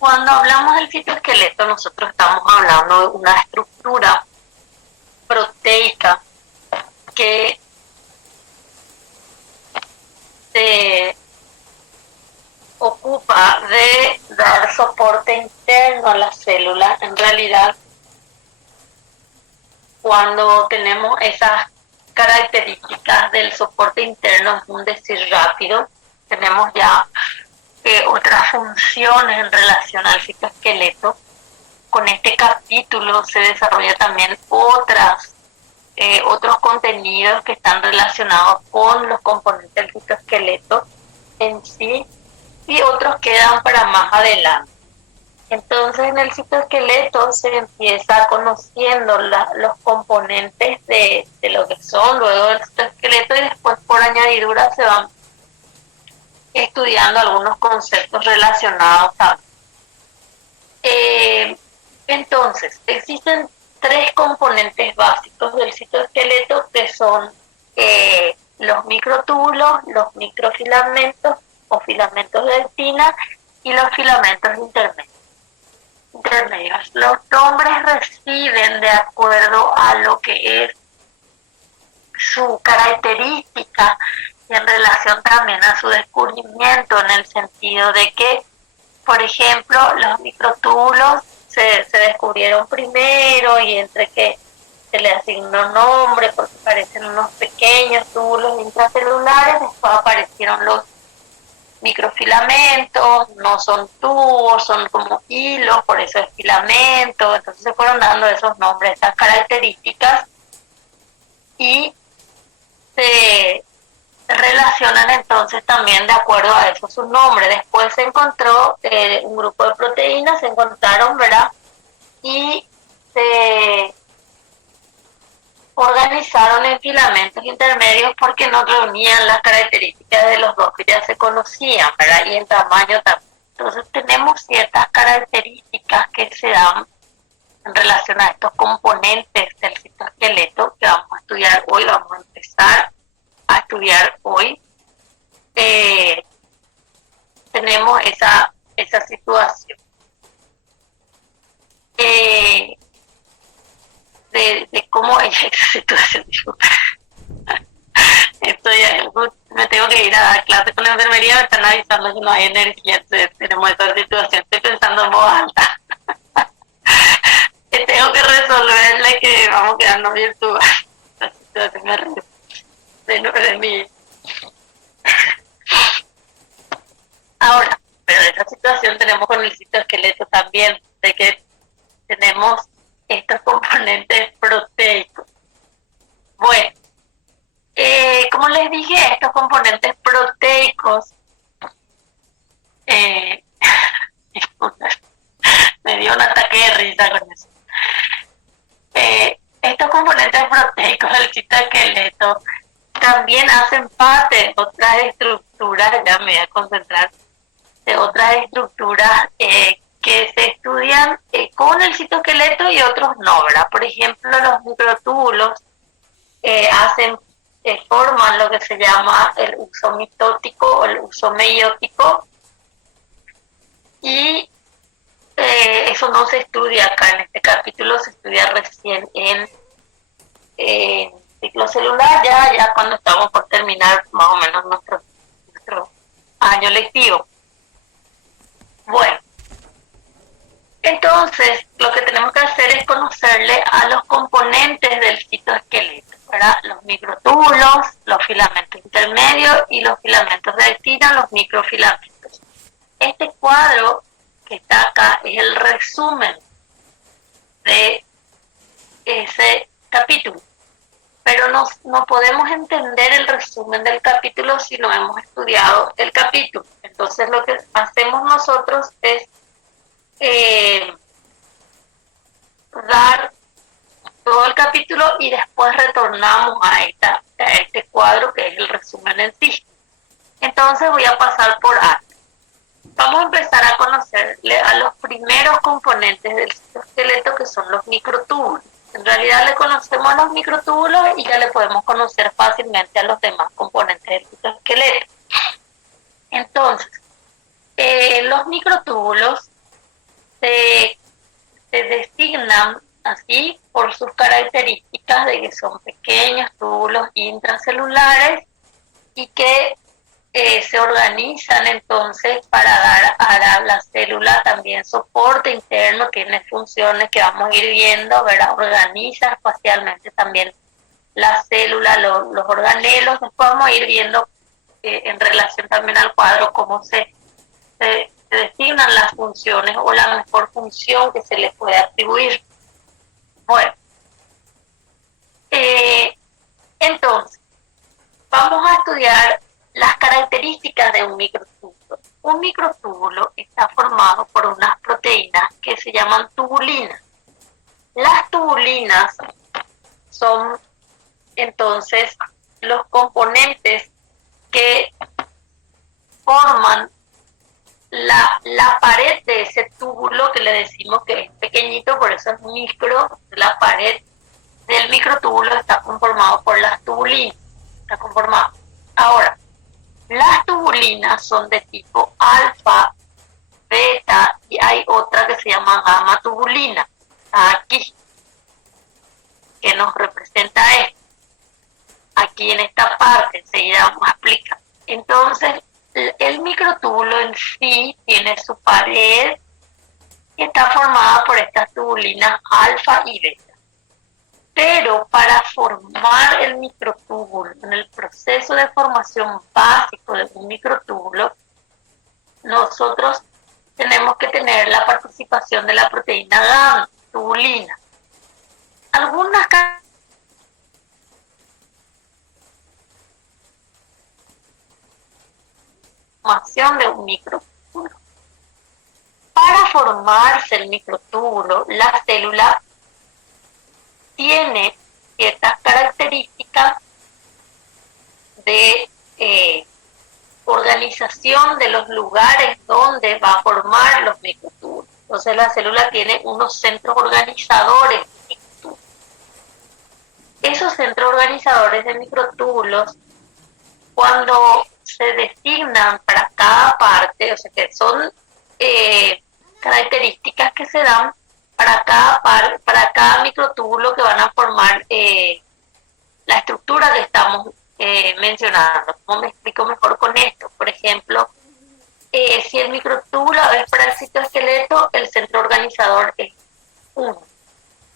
Cuando hablamos del citoesqueleto, nosotros estamos hablando de una estructura proteica que se ocupa de dar soporte interno a la célula. En realidad, cuando tenemos esas características del soporte interno, es un decir rápido, tenemos ya otras funciones en relación al citoesqueleto. Con este capítulo se desarrolla también otros contenidos que están relacionados con los componentes del citoesqueleto en sí, y otros quedan para más adelante. Entonces, en el citoesqueleto se empieza conociendo los componentes de lo que son luego del citoesqueleto, y después por añadidura se van estudiando algunos conceptos relacionados también. Entonces, existen tres componentes básicos del citoesqueleto, que son los microtúbulos, los microfilamentos o filamentos de actina y los filamentos intermedios. Los nombres reciben de acuerdo a lo que es su característica y en relación también a su descubrimiento, en el sentido de que, por ejemplo, los microtúbulos se descubrieron primero, y entre que se le asignó nombre porque parecen unos pequeños túbulos intracelulares, después aparecieron los microfilamentos, no son tubos, son como hilos, por eso es filamento. Entonces se fueron dando esos nombres, esas características, y se relacionan entonces también de acuerdo a eso su nombre. Después se encontró un grupo de proteínas, se encontraron, ¿verdad? Y se organizaron en filamentos intermedios porque no reunían las características de los dos que ya se conocían, ¿verdad? Y en tamaño también. Entonces tenemos ciertas características que se dan en relación a estos componentes del citoesqueleto que vamos a estudiar hoy, vamos a empezar a estudiar hoy. Tenemos esa situación de cómo es esa situación. Me tengo que ir a dar clase con la enfermería, me están avisando que no hay energía, entonces tenemos esa situación. Estoy pensando en voz alta. Tengo que resolverle que vamos quedando virtual. La situación de mí. Ahora, pero esa situación tenemos con el citoesqueleto también, de que tenemos estos componentes proteicos. Bueno, como les dije, estos componentes proteicos, me dio un ataque de risa con eso. Estos componentes proteicos del citoesqueleto también hacen parte de otras estructuras, ya me voy a concentrar, de otras estructuras que se estudian con el citoesqueleto y otros no, ¿verdad? Por ejemplo, los microtúbulos forman lo que se llama el uso mitótico o el uso meiótico, y eso no se estudia acá en este capítulo, se estudia recién en ciclo celular, ya cuando estamos por terminar más o menos nuestro año lectivo. Bueno, entonces lo que tenemos que hacer es conocerle a los componentes del citoesqueleto, ¿verdad? Los microtúbulos, los filamentos intermedios y los filamentos de actina, los microfilamentos. Este cuadro que está acá es el resumen de ese capítulo, pero no podemos entender el resumen del capítulo si no hemos estudiado el capítulo. Entonces lo que hacemos nosotros es dar todo el capítulo y después retornamos a este cuadro que es el resumen en sí. Entonces voy a pasar por A. Vamos a empezar a conocerle a los primeros componentes del citoesqueleto, que son los microtúbulos. En realidad le conocemos a los microtúbulos y ya le podemos conocer fácilmente a los demás componentes del citoesqueleto. Entonces, los microtúbulos se, se designan así por sus características de que son pequeños túbulos intracelulares y que se organizan entonces para dar a la célula también soporte interno, tiene funciones que vamos a ir viendo, ¿verdad? Organiza espacialmente también la célula, los organelos, después vamos a ir viendo en relación también al cuadro cómo se designan las funciones o la mejor función que se le puede atribuir. Bueno, entonces, vamos a estudiar las características de un microtúbulo. Un microtúbulo está formado por unas proteínas que se llaman tubulinas. Las tubulinas son entonces los componentes que forman la pared de ese túbulo, que le decimos que es pequeñito, por eso es micro. La pared del microtúbulo está conformado por las tubulinas. Está conformado. Ahora, las tubulinas son de tipo alfa, beta y hay otra que se llama gamma tubulina. Aquí, que nos representa esto. Aquí en esta parte, enseguida vamos a explicar. Entonces, el microtúbulo en sí tiene su pared que está formada por estas tubulinas alfa y beta. Pero para formar el microtúbulo, en el proceso de formación básico de un microtúbulo, nosotros tenemos que tener la participación de la proteína gamma tubulina. Algunas formación de un microtúbulo. Para formarse el microtúbulo, la célula tiene ciertas características de organización de los lugares donde va a formar los microtúbulos. Entonces la célula tiene unos centros organizadores de microtúbulos. Esos centros organizadores de microtúbulos, cuando se designan para cada parte, o sea que son características que se dan para cada microtúbulo que van a formar la estructura que estamos mencionando. ¿Cómo me explico mejor con esto? Por ejemplo, si el microtúbulo es para el citoesqueleto, el centro organizador es 1.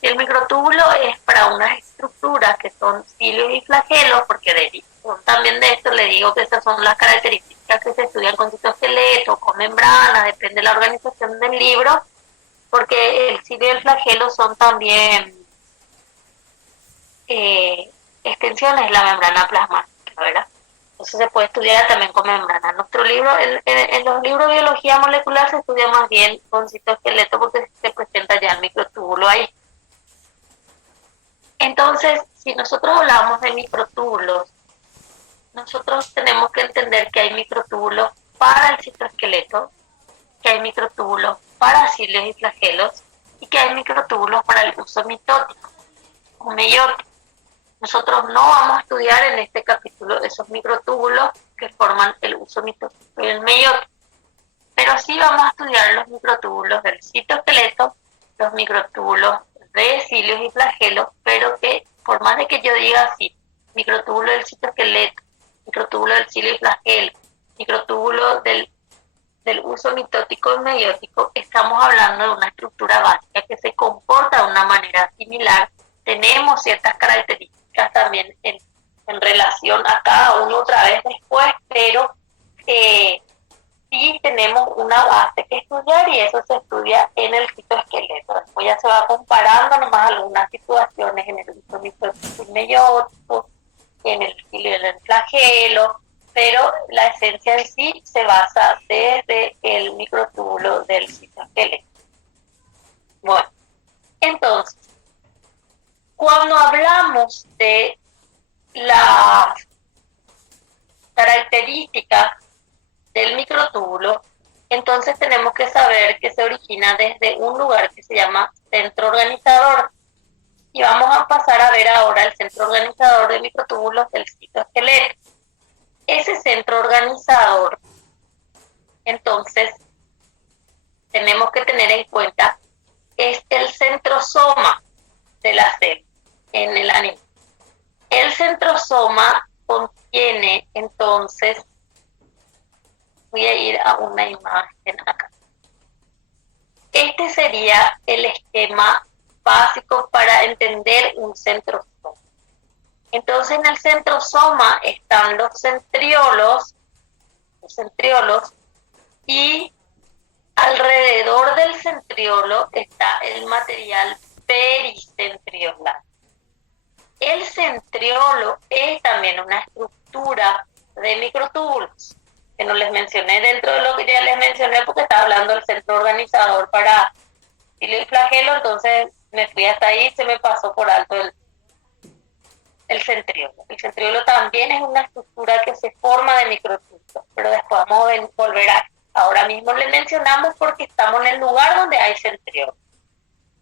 Si el microtúbulo es para unas estructuras que son cilios y flagelos, porque también de esto le digo que esas son las características que se estudian con citoesqueleto, con membranas, depende de la organización del libro, porque el cilio y el flagelo son también extensiones de la membrana plasmática, ¿verdad? Entonces se puede estudiar también con membrana. Nuestro libro, en los libros de biología molecular se estudia más bien con citoesqueleto porque se presenta ya el microtúbulo ahí. Entonces, si nosotros hablamos de microtúbulos, nosotros tenemos que entender que hay microtúbulos para el citoesqueleto, que hay microtúbulos para cilios y flagelos y que hay microtúbulos para el uso mitótico o meiótico. Nosotros no vamos a estudiar en este capítulo esos microtúbulos que forman el uso mitótico y el meiótico, pero sí vamos a estudiar los microtúbulos del citoesqueleto, los microtúbulos de cilios y flagelos, pero que por más de que yo diga así, microtúbulo del citoesqueleto, microtúbulo del cilio y flagelo, microtúbulo del uso mitótico y meiótico, estamos hablando de una estructura básica que se comporta de una manera similar. Tenemos ciertas características también en relación a cada uno otra vez después, pero sí tenemos una base que estudiar y eso se estudia en el citoesqueleto. Después ya se va comparando nomás algunas situaciones en el uso mitótico y meiótico, en el cilio y el flagelo, pero la esencia en sí se basa desde el microtúbulo del citoesqueleto. Bueno, entonces, cuando hablamos de las características del microtúbulo, entonces tenemos que saber que se origina desde un lugar que se llama centro organizador. Y vamos a pasar a ver ahora el centro organizador de microtúbulos del citoesqueleto. Ese centro organizador, entonces, tenemos que tener en cuenta es el centrosoma de la célula en el animal. El centrosoma contiene, entonces, voy a ir a una imagen acá. Este sería el esquema básico para entender un centrosoma. Entonces, en el centrosoma están los centriolos, y alrededor del centriolo está el material pericentriolar. El centriolo es también una estructura de microtúbulos, que no les mencioné dentro de lo que ya les mencioné porque estaba hablando del centro organizador para el flagelo, entonces me fui hasta ahí, se me pasó por alto el centriolo. El centriolo también es una estructura que se forma de microtúbulos, pero después vamos a volver a... Ahora mismo le mencionamos porque estamos en el lugar donde hay centriolo.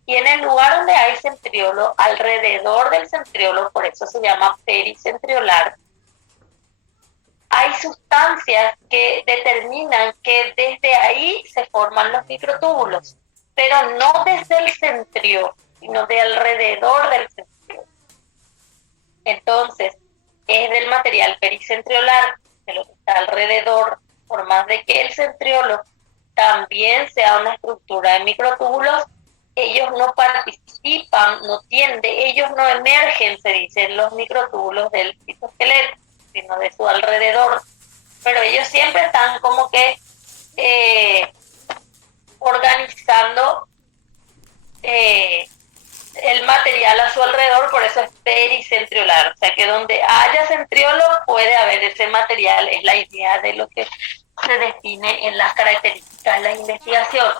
Y en el lugar donde hay centriolo, alrededor del centriolo, por eso se llama pericentriolar, hay sustancias que determinan que desde ahí se forman los microtúbulos, pero no desde el centriolo, sino de alrededor del centriolo. Entonces, es del material pericentriolar, de lo que está alrededor, por más de que el centriolo también sea una estructura de microtúbulos, ellos no participan, ellos no emergen, se dice, en los microtúbulos del citoesqueleto, sino de su alrededor. Pero ellos siempre están como que organizando el material a su alrededor, por eso es pericentriolar. O sea que donde haya centriolo puede haber ese material, es la idea de lo que se define en las características de la investigación.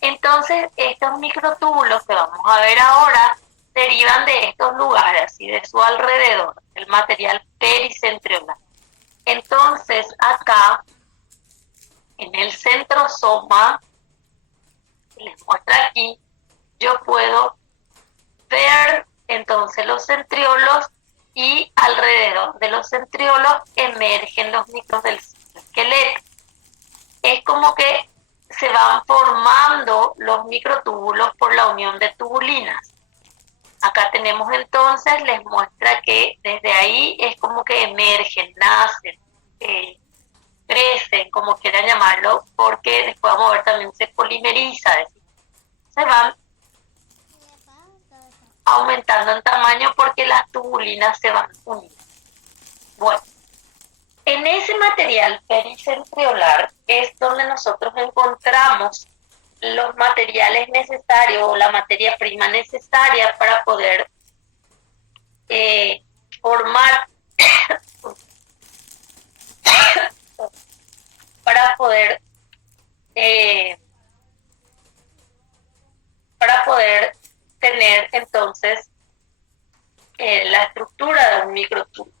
Entonces, estos microtúbulos que vamos a ver ahora derivan de estos lugares y de su alrededor, el material pericentriolar. Entonces, acá, en el centrosoma, les muestra aquí, yo puedo ver entonces los centriolos y alrededor de los centriolos emergen los micros del esqueleto. Es como que se van formando los microtúbulos por la unión de tubulinas. Acá tenemos entonces, les muestra que desde ahí es como que emergen, nacen, crecen, como quieran llamarlo, porque después vamos a ver también se polimeriza, es decir, se van aumentando en tamaño porque las tubulinas se van uniendo. Bueno, en ese material pericentriolar es donde nosotros encontramos los materiales necesarios o la materia prima necesaria para poder formar para poder tener entonces la estructura de un microtúbulo.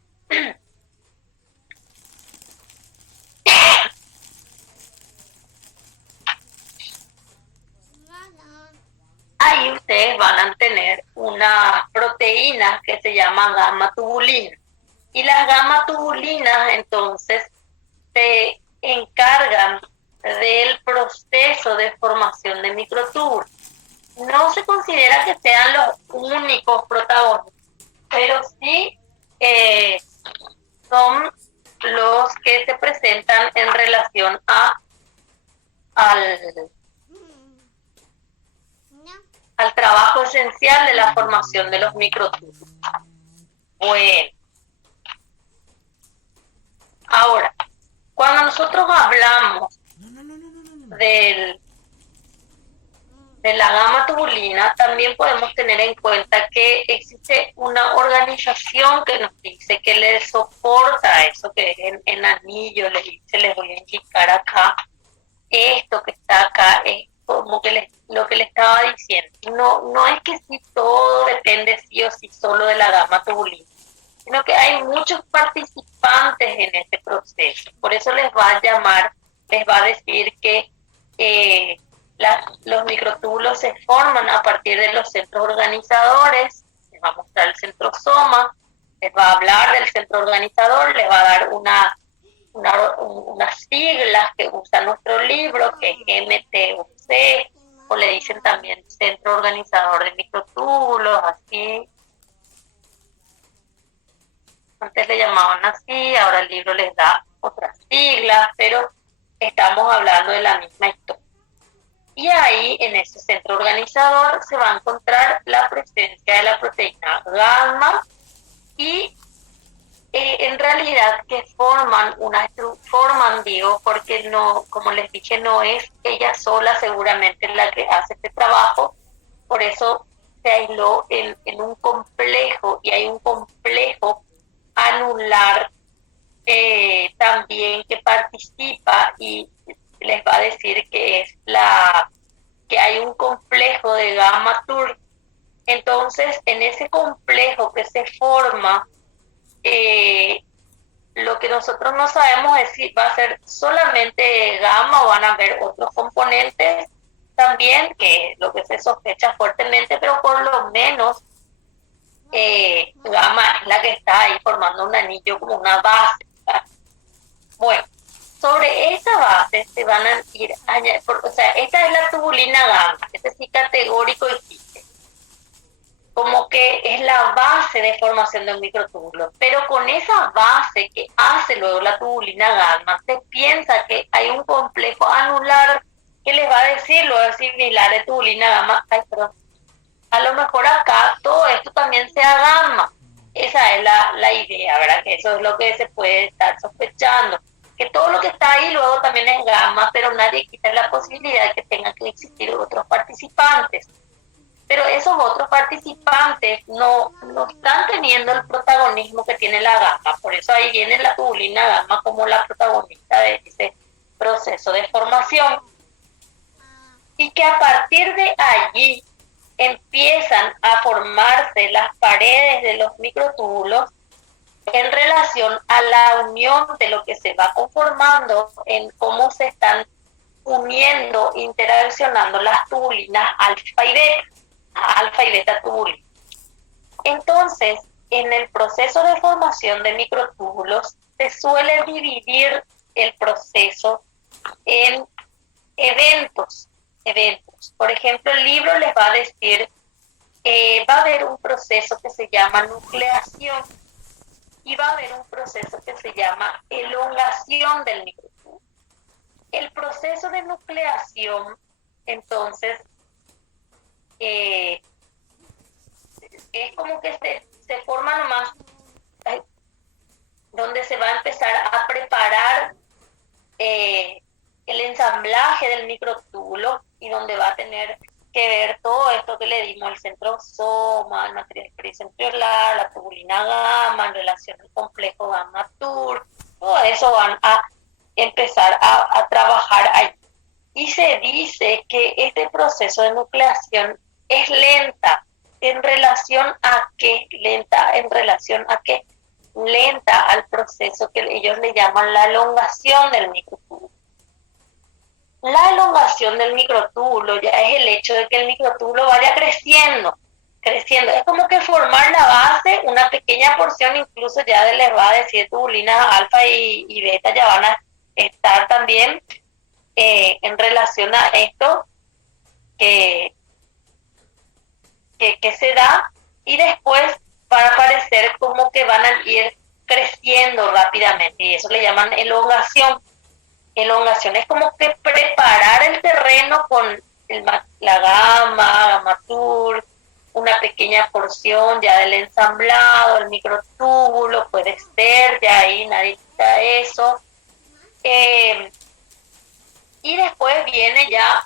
Ahí ustedes van a tener unas proteínas que se llaman gamma-tubulinas. Y las gamma-tubulinas entonces se encargan del proceso de formación de microtúbulos. No se considera que sean los únicos protagonistas, pero sí son los que se presentan en relación al trabajo esencial de la formación de los microtúbulos. Bueno, ahora, cuando nosotros hablamos de la gamma tubulina, también podemos tener en cuenta que existe una organización que nos dice que le soporta eso, que es en anillo, les voy a indicar acá, esto que está acá es como que lo que le estaba diciendo. No es que si todo depende sí o sí solo de la gamma tubulina, sino que hay muchos participantes en este proceso. Por eso les va a decir que los microtúbulos se forman a partir de los centros organizadores. Les va a mostrar el centrosoma, les va a hablar del centro organizador, les va a dar unas siglas que usa nuestro libro, que es MTOC, o le dicen también Centro Organizador de Microtúbulos, así. Antes le llamaban así, ahora el libro les da otras siglas, pero estamos hablando de la misma historia. Y ahí, en ese centro organizador, se va a encontrar la presencia de la proteína gamma y en realidad que forman, digo, porque no, como les dije, no es ella sola seguramente la que hace este trabajo, por eso se aisló en un complejo, y hay un complejo anular también que participa, y les va a decir que es que hay un complejo de gamma TUR. Entonces, en ese complejo que se forma, lo que nosotros no sabemos es si va a ser solamente gamma o van a haber otros componentes también, que lo que se sospecha fuertemente, pero por lo menos gamma es la que está ahí formando un anillo como una base. Bueno, sobre esa base se van a ir, o sea, esta es la tubulina gamma, este sí categórico existe, como que es la base de formación de un microtúbulo, pero con esa base que hace luego la tubulina gamma, se piensa que hay un complejo anular que les va a decir, luego similar de tubulina gamma, perdón, a lo mejor acá todo esto también sea gamma. Esa es la idea, ¿verdad? Que eso es lo que se puede estar sospechando, que todo lo que está ahí luego también es gamma, pero nadie quita la posibilidad de que tengan que existir otros participantes. Pero esos otros participantes no están teniendo el protagonismo que tiene la gamma, por eso ahí viene la tubulina gamma como la protagonista de ese proceso de formación, y que a partir de allí empiezan a formarse las paredes de los microtúbulos en relación a la unión de lo que se va conformando, en cómo se están uniendo, interaccionando las tubulinas alfa y beta tubulina. Entonces, en el proceso de formación de microtúbulos se suele dividir el proceso en eventos. Por ejemplo, el libro les va a decir, va a haber un proceso que se llama nucleación y va a haber un proceso que se llama elongación del microtúbulo. El proceso de nucleación, entonces, es como que se forma nomás, donde se va a empezar a preparar el ensamblaje del microtúbulo, y donde va a tener que ver todo esto que le dimos, el centrosoma, el material pericentriolar, la tubulina gamma en relación al complejo gamma-TUR, todo eso van a empezar a trabajar ahí. Y se dice que este proceso de nucleación es lenta. ¿En relación a qué? Lenta al proceso que ellos le llaman la elongación del microtúbulo. La elongación del microtúbulo ya es el hecho de que el microtúbulo vaya creciendo. Es como que formar la base, una pequeña porción, incluso ya les va a decir tubulinas alfa y beta ya van a estar también en relación a esto que se da, y después van a aparecer como que van a ir creciendo rápidamente, y eso le llaman elongación. Elongación es como que preparar el terreno con la gamma TUR, una pequeña porción ya del ensamblado, el microtúbulo, puede ser, ya ahí nadie quita eso. Y después viene ya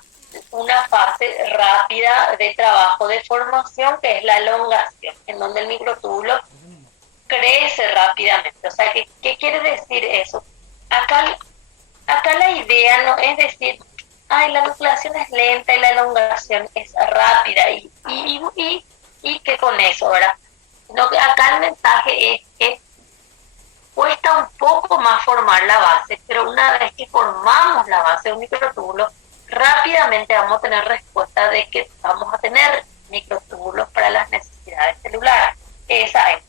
una fase rápida de trabajo de formación, que es la elongación, en donde el microtúbulo crece rápidamente. O sea, ¿qué quiere decir eso? Acá la idea no es decir, la nucleación es lenta y la elongación es rápida y que con eso, ¿verdad? No, acá el mensaje es que cuesta un poco más formar la base, pero una vez que formamos la base de un microtúbulo, rápidamente vamos a tener respuesta de que vamos a tener microtúbulos para las necesidades celulares. Esa es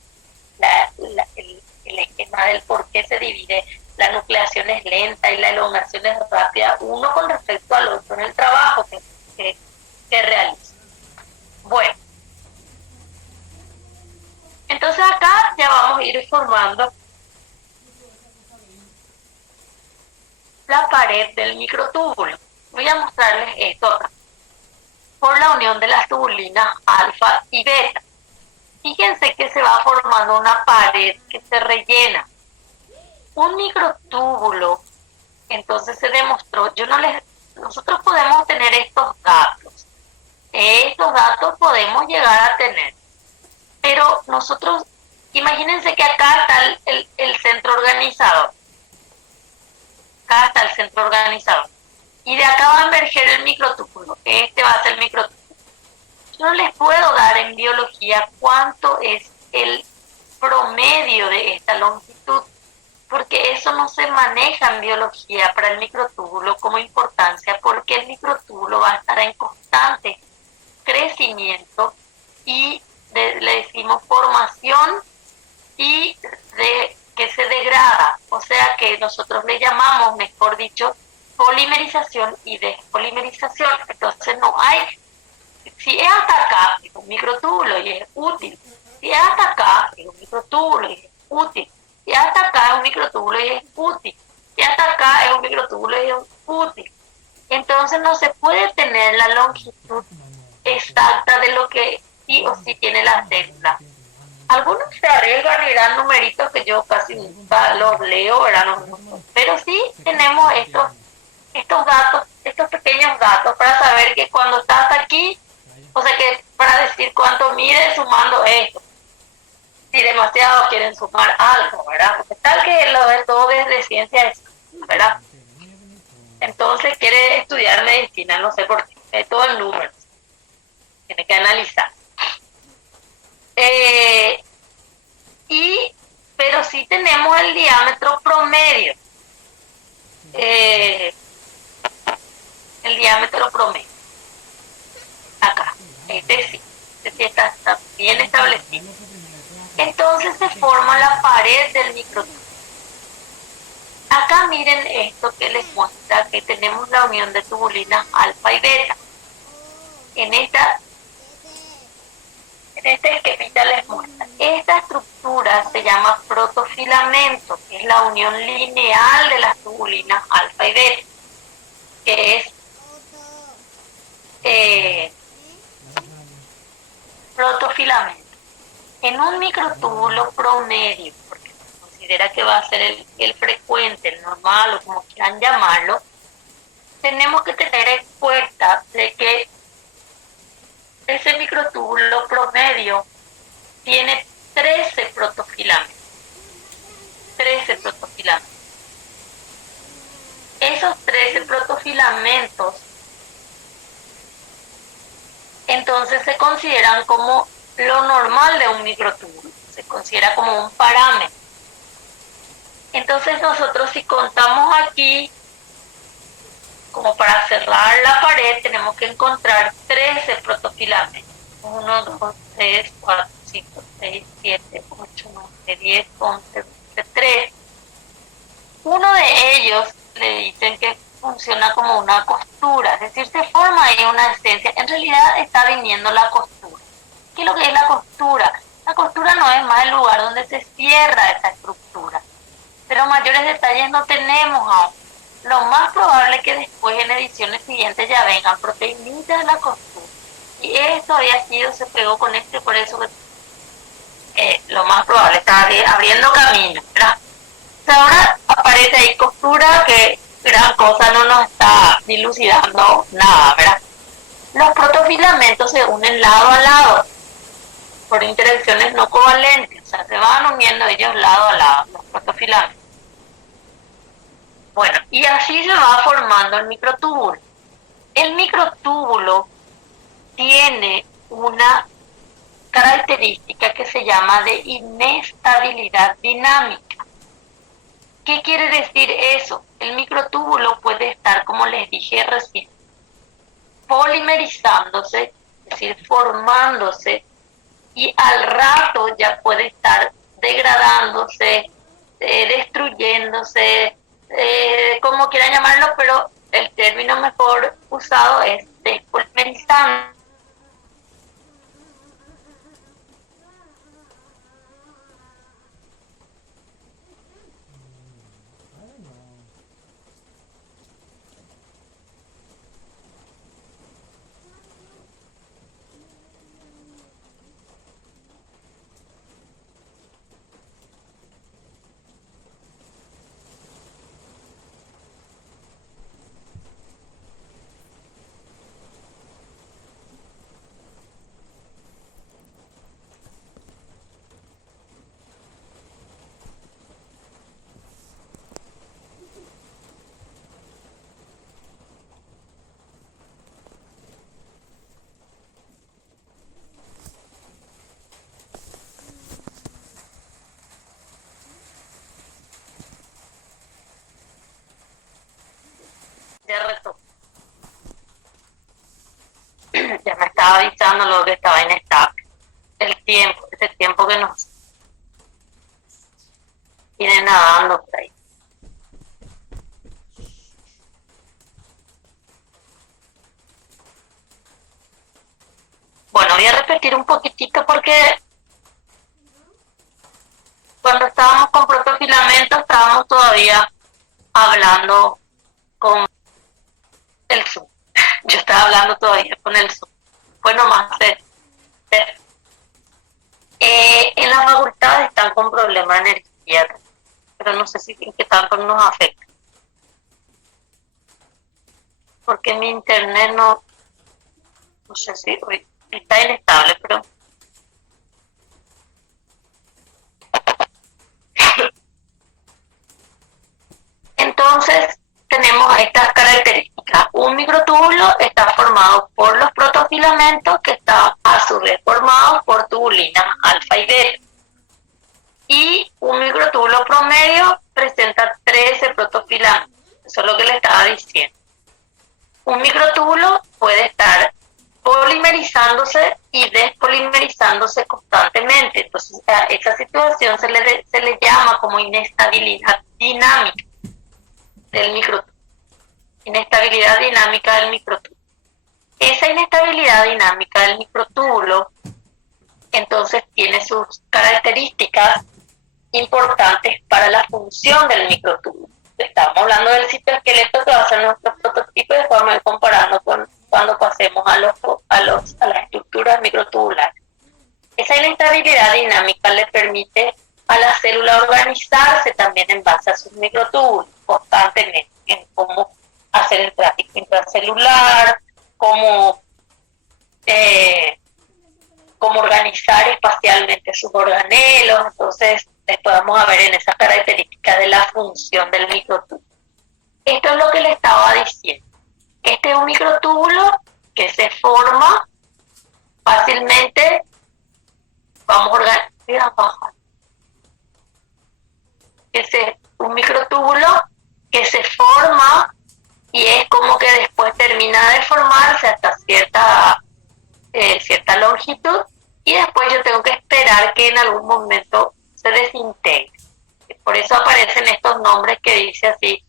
el esquema del por qué se divide la nucleación es lenta y la elongación es rápida, uno con respecto al otro en el trabajo que realiza. Bueno, entonces acá ya vamos a ir formando la pared del microtúbulo. Voy a mostrarles esto acá. Por la unión de las tubulinas alfa y beta. Fíjense que se va formando una pared que se rellena. Un microtúbulo, entonces se demostró, nosotros podemos tener estos datos. Estos datos podemos llegar a tener. Pero nosotros, imagínense que acá está el centro organizador. Acá está el centro organizador. Y de acá va a emerger el microtúbulo. Este va a ser el microtúbulo. Yo no les puedo dar en biología cuánto es el promedio de esta longitud, porque eso no se maneja en biología para el microtúbulo como importancia, porque el microtúbulo va a estar en constante crecimiento y le decimos formación y que se degrada, o sea que nosotros le llamamos, mejor dicho, polimerización y despolimerización. Entonces no hay, si es hasta acá es un microtúbulo y es útil, si es hasta acá es un microtúbulo y es útil, si es hasta acá es un microtúbulo y es útil, si hasta acá es un microtúbulo y es útil. Entonces no se puede tener la longitud exacta de lo que sí o sí tiene la célula. Algunos se arriesgan y dan numeritos que yo casi nunca los leo, ¿verdad? Pero sí tenemos estos datos, estos pequeños datos para saber que cuando estás aquí, o sea que para decir cuánto mide sumando esto, si demasiado quieren sumar algo, ¿verdad? Porque tal que lo de todo es de ciencia, ¿verdad? Entonces quiere estudiar medicina, no sé por qué, es todo en números, tiene que analizar. Pero sí tenemos el diámetro promedio. El diámetro promedio. Acá. Este sí está bien establecido. Entonces se forma la pared del microtúbulo. Acá miren esto que les muestra que tenemos la unión de tubulinas alfa y beta. En este esquemita les muestra. Esta estructura se llama protofilamento, que es la unión lineal de las tubulinas alfa y beta, que es protofilamento. En un microtúbulo promedio, porque se considera que va a ser el frecuente, el normal o como quieran llamarlo, tenemos que tener en cuenta de que ese microtúbulo promedio tiene 13 protofilamentos. 13 protofilamentos. Esos 13 protofilamentos entonces se consideran como lo normal de un microtúbulo. Se considera como un parámetro. Entonces nosotros si contamos aquí, como para cerrar la pared, tenemos que encontrar 13 protofilamentos. 1, 2, 3, 4, 5, 6, 7, 8, 9, 10, 11, 12, 13. Uno de ellos le dicen que funciona como una costura, es decir, se forma ahí una esencia. En realidad está viniendo la costura. ¿Qué es lo que es la costura? La costura no es más el lugar donde se cierra esa estructura. Pero mayores detalles no tenemos aún. Lo más probable es que después en ediciones siguientes ya vengan proteínitas de la costura. Y esto había sido, se pegó con por eso que lo más probable está abriendo camino, ¿verdad? O sea, ahora aparece ahí costura que gran cosa no nos está dilucidando nada, ¿verdad? Los protofilamentos se unen lado a lado por interacciones no covalentes, o sea, se van uniendo ellos lado a lado, los protofilamentos. Bueno, y así se va formando el microtúbulo. El microtúbulo tiene una característica que se llama de inestabilidad dinámica. ¿Qué quiere decir eso? El microtúbulo puede estar, como les dije recién, polimerizándose, es decir, formándose, y al rato ya puede estar degradándose, destruyéndose, como quieran llamarlo, pero el término mejor usado es despolimerizando. Ya reto. Ya me estaba avisando lo que estaba en stack. El tiempo, ese tiempo que nos viene nadando por ahí. Bueno, voy a repetir un poquitito porque cuando estábamos con protofilamento estábamos todavía hablando con el Zoom. Yo estaba hablando todavía con el Zoom. Fue nomás en la facultad están con problemas de energía, pero no sé si en qué tanto nos afecta. Porque mi internet no sé si hoy está inestable, pero entonces tenemos estas características. Un microtúbulo está formado por los protofilamentos que están a su vez formados por tubulinas alfa y beta. Y un microtúbulo promedio presenta 13 protofilamentos. Eso es lo que le estaba diciendo. Un microtúbulo puede estar polimerizándose y despolimerizándose constantemente. Entonces, a esa situación se le llama como inestabilidad dinámica del microtúbulo. Inestabilidad dinámica del microtúbulo. Esa inestabilidad dinámica del microtúbulo entonces tiene sus características importantes para la función del microtúbulo. Estamos hablando del citoesqueleto que va a ser nuestro prototipo y después vamos a ir comparando con cuando pasemos a las estructuras microtubulares. Esa inestabilidad dinámica le permite a la célula organizarse también en base a sus microtúbulos constantemente, en cómo hacer el tráfico intracelular, cómo organizar espacialmente sus organelos. Entonces, después vamos a ver en esas características de la función del microtúbulo. Esto es lo que le estaba diciendo. Este es un microtúbulo que se forma fácilmente. Vamos a organizar. Un microtúbulo que se forma y es como que después termina de formarse hasta cierta longitud y después yo tengo que esperar que en algún momento se desintegre. Por eso aparecen estos nombres que dice así: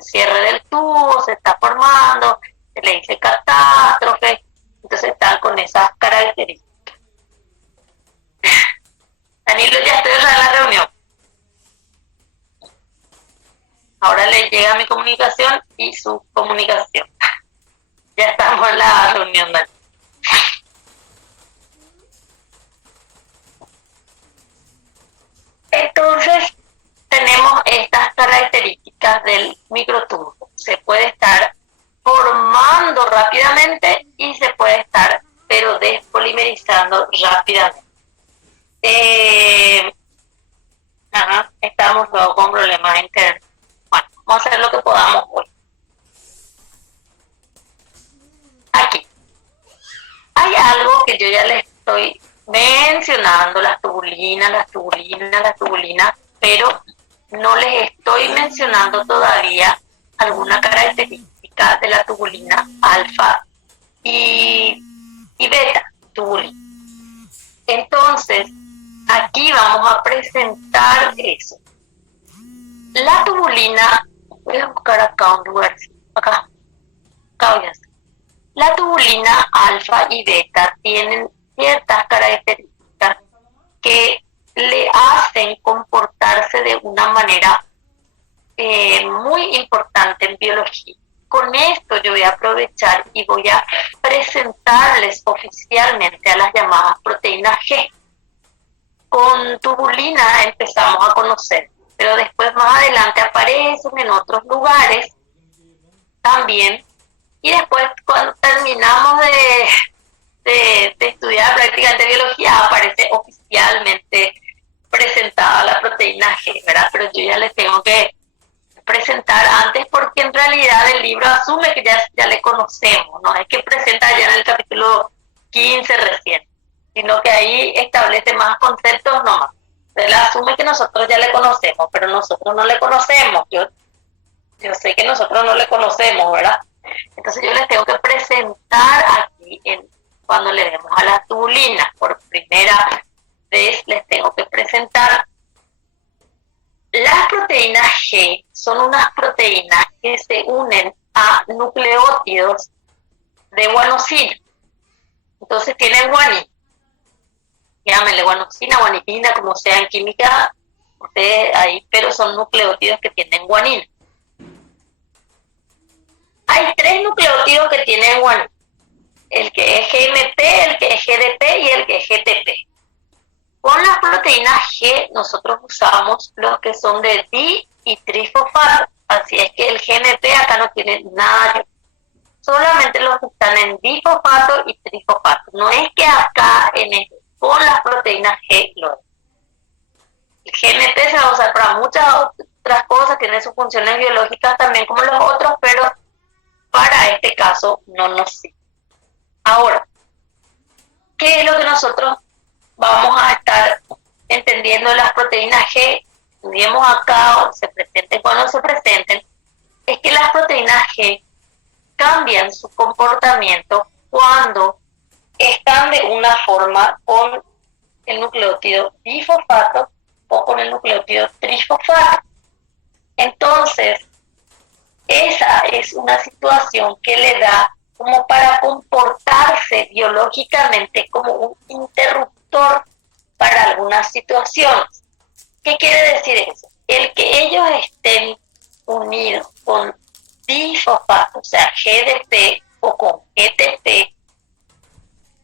cierre del tubo, se está formando, se le dice catástrofe. Entonces están con esas características. Danilo, ya estoy en la reunión. Ahora le llega mi comunicación y su comunicación. Ya estamos en la reunión, Danilo. Entonces, tenemos estas características del microtúbulo. Se puede estar formando rápidamente y se puede estar, pero despolimerizando rápidamente. Estamos luego con problemas internos. Bueno, vamos a hacer lo que podamos hoy. Aquí. Hay algo que yo ya les estoy mencionando, las tubulinas, pero no les estoy mencionando todavía alguna característica de la tubulina alfa y beta tubulina. Entonces, aquí vamos a presentar eso. La tubulina, voy a buscar acá un lugar, acá voy a hacer. La tubulina alfa y beta tienen ciertas características que le hacen comportarse de una manera muy importante en biología. Con esto yo voy a aprovechar y voy a presentarles oficialmente a las llamadas proteínas G. Con tubulina empezamos a conocer, pero después más adelante aparecen en otros lugares también, y después cuando terminamos de estudiar prácticamente biología aparece oficialmente presentada la proteína G, ¿verdad? Pero yo ya les tengo que presentar antes porque en realidad el libro asume que ya le conocemos, no es que presenta ya en el capítulo 15 recién, sino que ahí establece más conceptos nomás. Él asume que nosotros ya le conocemos, pero nosotros no le conocemos. Yo sé que nosotros no le conocemos, ¿verdad? Entonces yo les tengo que presentar aquí, cuando le demos a la tubulina por primera vez, les tengo que presentar. Las proteínas G son unas proteínas que se unen a nucleótidos de guanosina. Entonces tienen guanina. Llámenle guanosina, guanidina, como sea en química, ustedes ahí, pero son nucleótidos que tienen guanina. Hay 3 nucleótidos que tienen guanina. El que es GMP, el que es GDP y el que es GTP. Con las proteínas G nosotros usamos los que son de di y trifosfato. Así es que el GMP acá no tiene nada, solamente los que están en difosfato y trifosfato. No es que acá con las proteínas G lo es. El GMP se va a usar para muchas otras cosas, tiene sus funciones biológicas también como los otros, pero para este caso no nos sirve. Ahora, ¿qué es lo que nosotros vamos a estar entendiendo de las proteínas G? Estudiemos acá, o se presenten cuando se presenten, es que las proteínas G cambian su comportamiento cuando están de una forma con el nucleótido difosfato o con el nucleótido trifosfato. Entonces, esa es una situación que le da como para comportarse biológicamente como un interruptor para algunas situaciones. ¿Qué quiere decir eso? El que ellos estén unidos con difosfato, o sea, GDP o con GTP,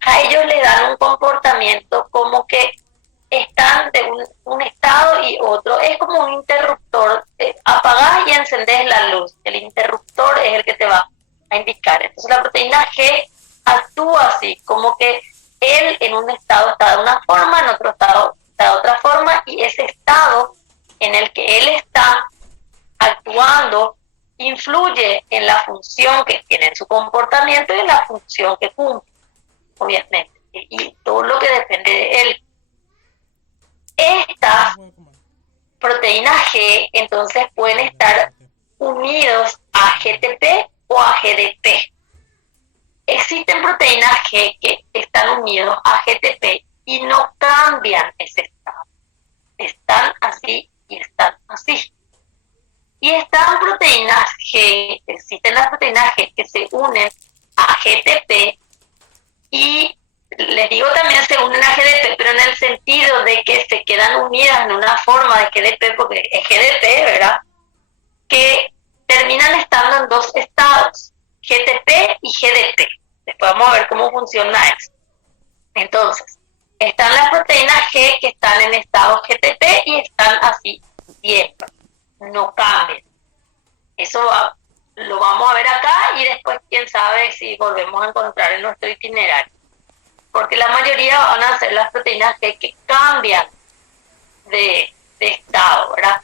a ellos le dan un comportamiento como que están de un estado y otro. Es como un interruptor. Apagás y encendés la luz. El interruptor es el que te va a indicar. Entonces la proteína G actúa así, como que él en un estado está de una forma, en otro estado está de otra forma, y ese estado en el que él está actuando influye en la función que tiene, en su comportamiento y en la función que cumple, obviamente, y todo lo que depende de él. Estas proteínas G entonces pueden estar unidos a GTP o a GDP. Existen proteínas G que están unidos a GTP y no cambian ese estado. Están así y están así. Y están proteínas G, existen las proteínas G que se unen a GTP y les digo también se unen a GDP, pero en el sentido de que se quedan unidas en una forma de GDP, porque es GDP, ¿verdad? Que terminan estando en 2 estados, GTP y GDP. Después vamos a ver cómo funciona eso. Entonces, están las proteínas G que están en estado GTP y están así siempre, no cambian. Eso lo vamos a ver acá y después quién sabe si volvemos a encontrar en nuestro itinerario. Porque la mayoría van a ser las proteínas G que cambian de estado, ¿verdad?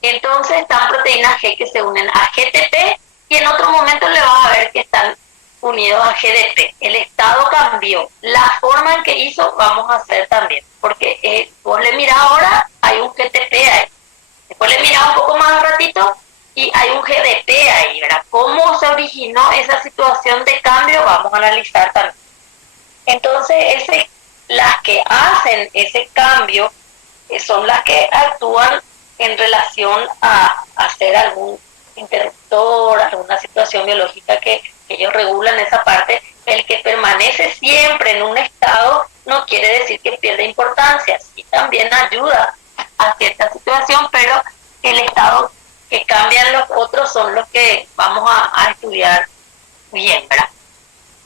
Entonces están proteínas G que se unen a GTP y en otro momento le vas a ver que están unidos a GDP. El estado cambió. La forma en que hizo vamos a hacer también. Porque vos le mirás ahora, hay un GTP ahí. Después le mirás un poco más un ratito y hay un GDP ahí, ¿verdad? ¿Cómo se originó esa situación de cambio? Vamos a analizar también. Entonces, las que hacen ese cambio son las que actúan en relación a hacer algún interruptor, alguna situación biológica que ellos regulan esa parte. El que permanece siempre en un estado no quiere decir que pierda importancia, sí también ayuda a cierta situación, pero el estado que cambian los otros son los que vamos a estudiar bien, ¿verdad?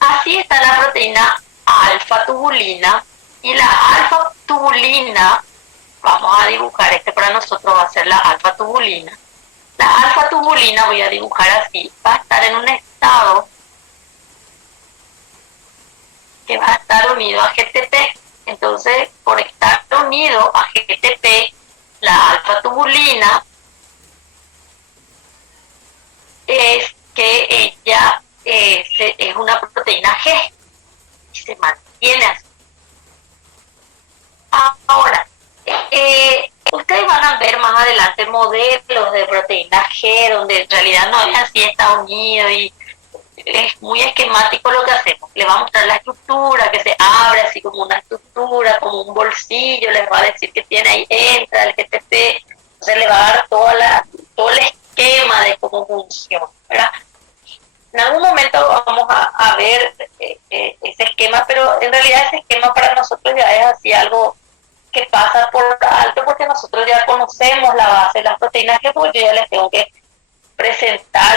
Así está la proteína alfa-tubulina, y la alfa-tubulina, vamos a dibujar, para nosotros va a ser la alfa-tubulina. La alfa-tubulina, voy a dibujar así, va a estar en un estado que va a estar unido a GTP. Entonces, por estar unido a GTP, la alfa-tubulina es que ella es una proteína G y se mantiene así. Ahora, ustedes van a ver más adelante modelos de proteína G donde en realidad no es así, está unido y es muy esquemático lo que hacemos. Le va a mostrar la estructura, que se abre así como una estructura, como un bolsillo, les va a decir que tiene ahí, entra el GTP, entonces le va a dar todo el esquema de cómo funciona, ¿verdad? En algún momento vamos a ver ese esquema, pero en realidad ese esquema para nosotros ya es así algo que pasa por alto, porque nosotros ya conocemos la base de las proteínas que pues yo ya les tengo que presentar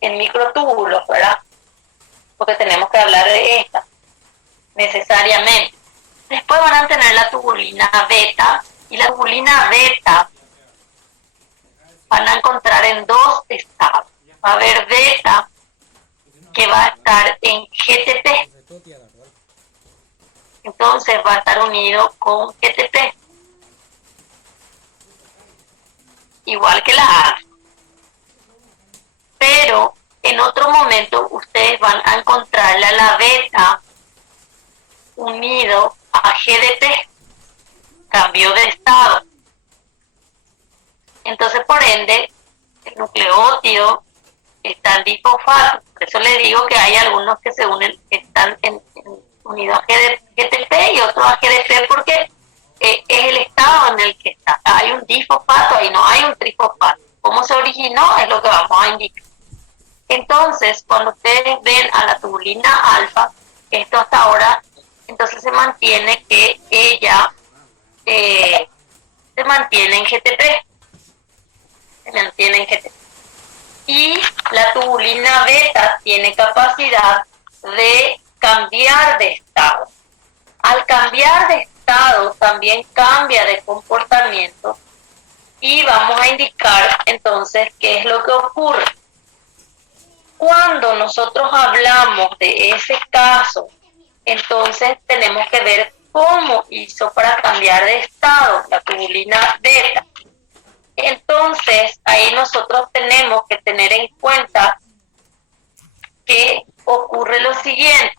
en microtúbulos, ¿verdad? Porque tenemos que hablar de esta necesariamente. Después van a tener la tubulina beta, y la tubulina beta van a encontrar en dos estados. Va a haber beta que va a estar en GTP, entonces va a estar unido con GTP, igual que la alfa. Pero en otro momento ustedes van a encontrarle a la beta unido a GDP, cambio de estado. Entonces, por ende, el nucleótido está en difosfato. Por eso les digo que hay algunos que se unen, están unidos a GTP y otros a GDP, porque es el estado en el que está. Hay un difosfato, ahí no hay un trifosfato. ¿Cómo se originó? Es lo que vamos a indicar. Entonces, cuando ustedes ven a la tubulina alfa, esto hasta ahora, entonces se mantiene que ella se mantiene en GTP. Se mantiene en GTP. Y la tubulina beta tiene capacidad de cambiar de estado. Al cambiar de estado, también cambia de comportamiento, y vamos a indicar entonces qué es lo que ocurre. Cuando nosotros hablamos de ese caso, entonces tenemos que ver cómo hizo para cambiar de estado la tubulina beta. Entonces, ahí nosotros tenemos que tener en cuenta que ocurre lo siguiente.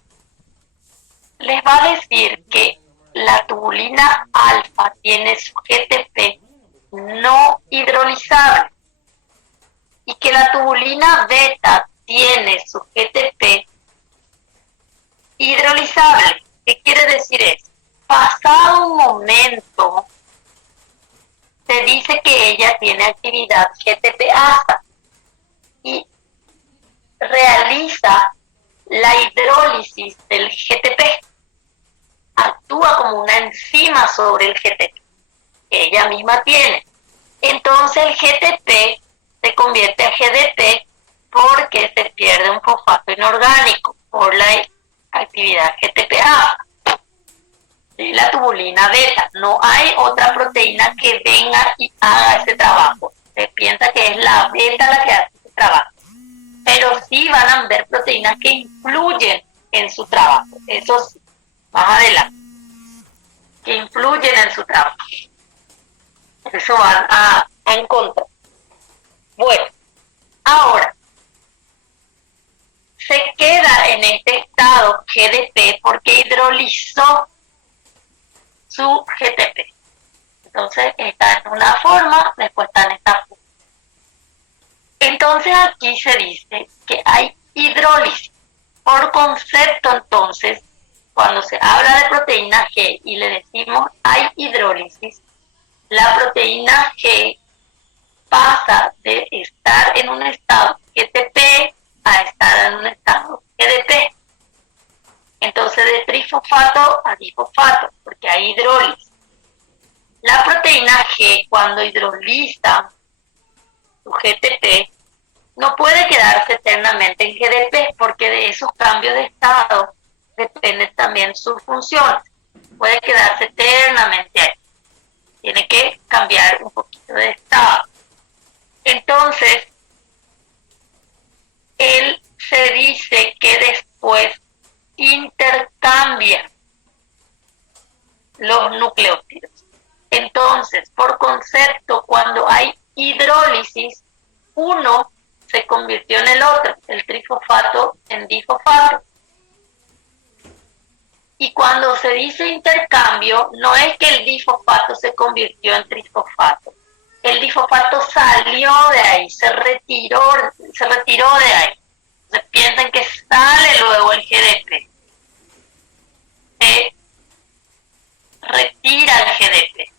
Les va a decir que la tubulina alfa tiene su GTP no hidrolizable y que la tubulina beta tiene su GTP hidrolizable. ¿Qué quiere decir eso? Pasado un momento, se dice que ella tiene actividad GTPasa y realiza la hidrólisis del GTP. Actúa como una enzima sobre el GTP que ella misma tiene. Entonces el GTP se convierte en GDP porque se pierde un fosfato inorgánico por la actividad GTPasa. La tubulina beta, no hay otra proteína que venga y haga ese trabajo. Se piensa que es la beta la que hace ese trabajo, pero sí van a haber proteínas que influyen en su trabajo, eso sí, más adelante, que influyen en su trabajo. Eso van a encontrar. Bueno, ahora se queda en este estado GDP porque hidrolizó su GTP. Entonces está en una forma, después está en esta forma. Entonces aquí se dice que hay hidrólisis. Por concepto, entonces, cuando se habla de proteína G y le decimos hay hidrólisis, la proteína G pasa de estar en un estado GTP a estar en un estado GDP. Entonces de trifosfato a difosfato, porque hay hidrólisis. La proteína G, cuando hidroliza su GTP, no puede quedarse eternamente en GDP, porque de esos cambios de estado dependen también sus funciones. Puede quedarse eternamente ahí. Tiene que cambiar un poquito de estado. Entonces, él se dice que después intercambia los nucleótidos. Entonces, por concepto, cuando hay hidrólisis, uno se convirtió en el otro, el trifosfato en difosfato. Y cuando se dice intercambio, no es que el difosfato se convirtió en trifosfato. El difosfato salió de ahí, se retiró de ahí. Se piensan que sale luego el GDP. Se retira el GDP.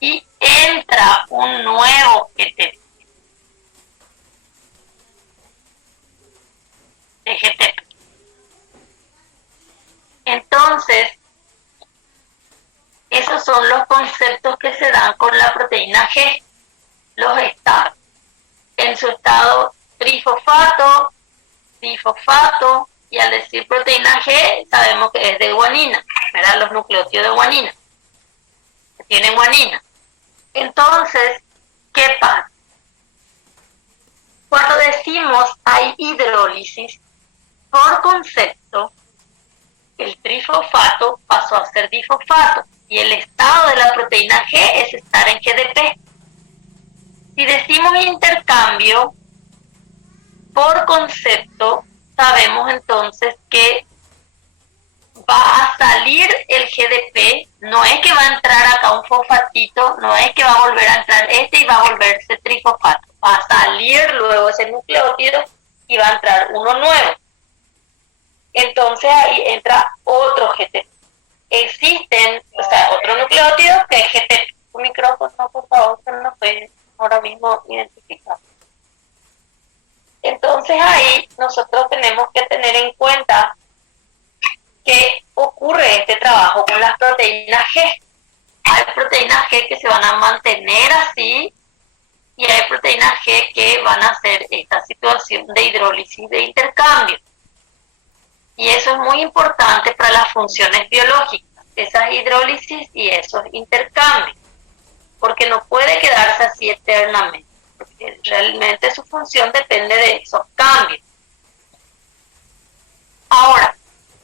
Y entra un nuevo GTP. GTP. Entonces, esos son los conceptos que se dan con la proteína G. Los estados. En su estado trifosfato, difosfato, y al decir proteína G, sabemos que es de guanina, ¿verdad? Los nucleótidos de guanina, que tienen guanina. Entonces, ¿qué pasa? Cuando decimos hay hidrólisis, por concepto, el trifosfato pasó a ser difosfato y el estado de la proteína G es estar en GDP. Si decimos intercambio, por concepto, sabemos entonces que va a salir el GDP, no es que va a entrar acá un fosfatito, no es que va a volver a entrar y va a volverse trifosfato, va a salir luego ese nucleótido y va a entrar uno nuevo. Entonces ahí entra otro GTP. Existen, otro nucleótido que es GTP. Un micrófono, por favor, que no lo puede ahora mismo identificar. Entonces ahí nosotros tenemos que tener en cuenta que ocurre este trabajo con las proteínas G. Hay proteínas G que se van a mantener así y hay proteínas G que van a hacer esta situación de hidrólisis de intercambio. Y eso es muy importante para las funciones biológicas, esas hidrólisis y esos intercambios, porque no puede quedarse así eternamente, porque realmente su función depende de esos cambios. Ahora,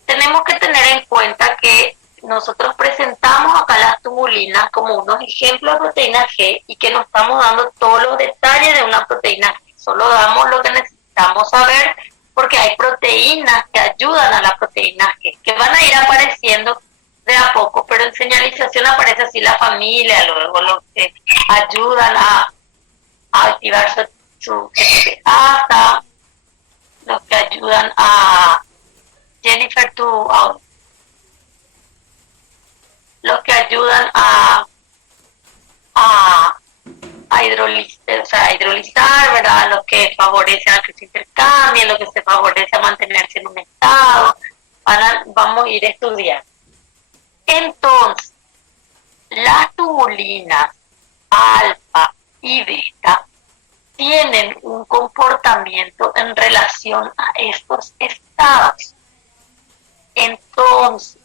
tenemos que tener en cuenta que nosotros presentamos acá las tubulinas como unos ejemplos de proteína G y que no estamos dando todos los detalles de una proteína G, solo damos lo que necesitamos saber, porque hay proteínas que ayudan a la proteína G, que van a ir apareciendo de a poco, pero en señalización aparece así la familia, luego los que ayudan a activar su hasta los que ayudan a Jennifer los que ayudan a hidrolizar, ¿verdad? Los que favorecen a que se intercambien, los que se favorece a mantenerse en un estado. Vamos a ir a estudiar. Entonces, las tubulinas alfa y beta tienen un comportamiento en relación a estos estados. Entonces,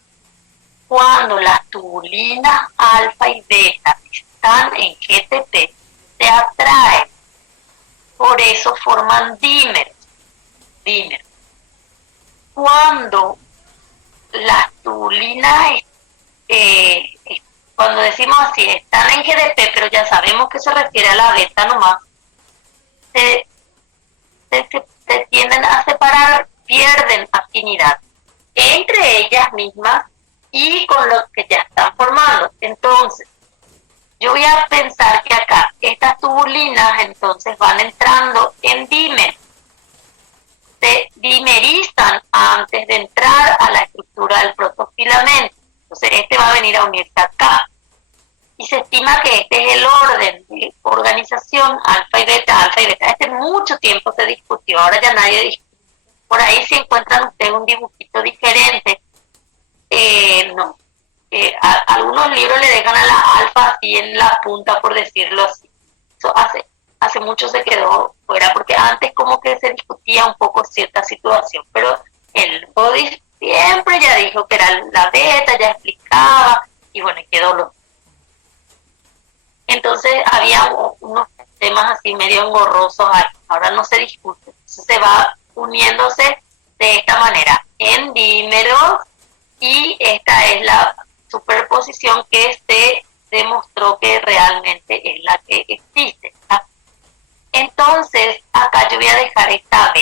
cuando las tubulinas alfa y beta están en GTP, se atraen, por eso forman dímeros. Cuando las tubulinas, cuando decimos así, están en GDP, pero ya sabemos que se refiere a la beta nomás, se tienden a separar, pierden afinidad entre ellas mismas y con los que ya están formando. Entonces, yo voy a pensar que acá estas tubulinas entonces van entrando en dímer. Se dimerizan antes de entrar a la estructura del protofilamento. Entonces este va a venir a unirse acá. y se estima que este es el orden de organización alfa y beta, alfa y beta. Mucho tiempo se discutió, ahora ya nadie discute. Por ahí si encuentran ustedes un dibujito diferente, no. Algunos libros le dejan a la alfa así en la punta, por decirlo así. Eso hace mucho se quedó fuera, porque antes como que se discutía un poco cierta situación, pero el Body siempre ya dijo que era la beta, ya explicaba, y bueno, quedó lo. Entonces había unos temas así medio engorrosos, ahora no se discute, se va uniéndose de esta manera en dímeros, y esta es la superposición que se demostró que realmente es la que existe, ¿verdad? Entonces acá yo voy a dejar esta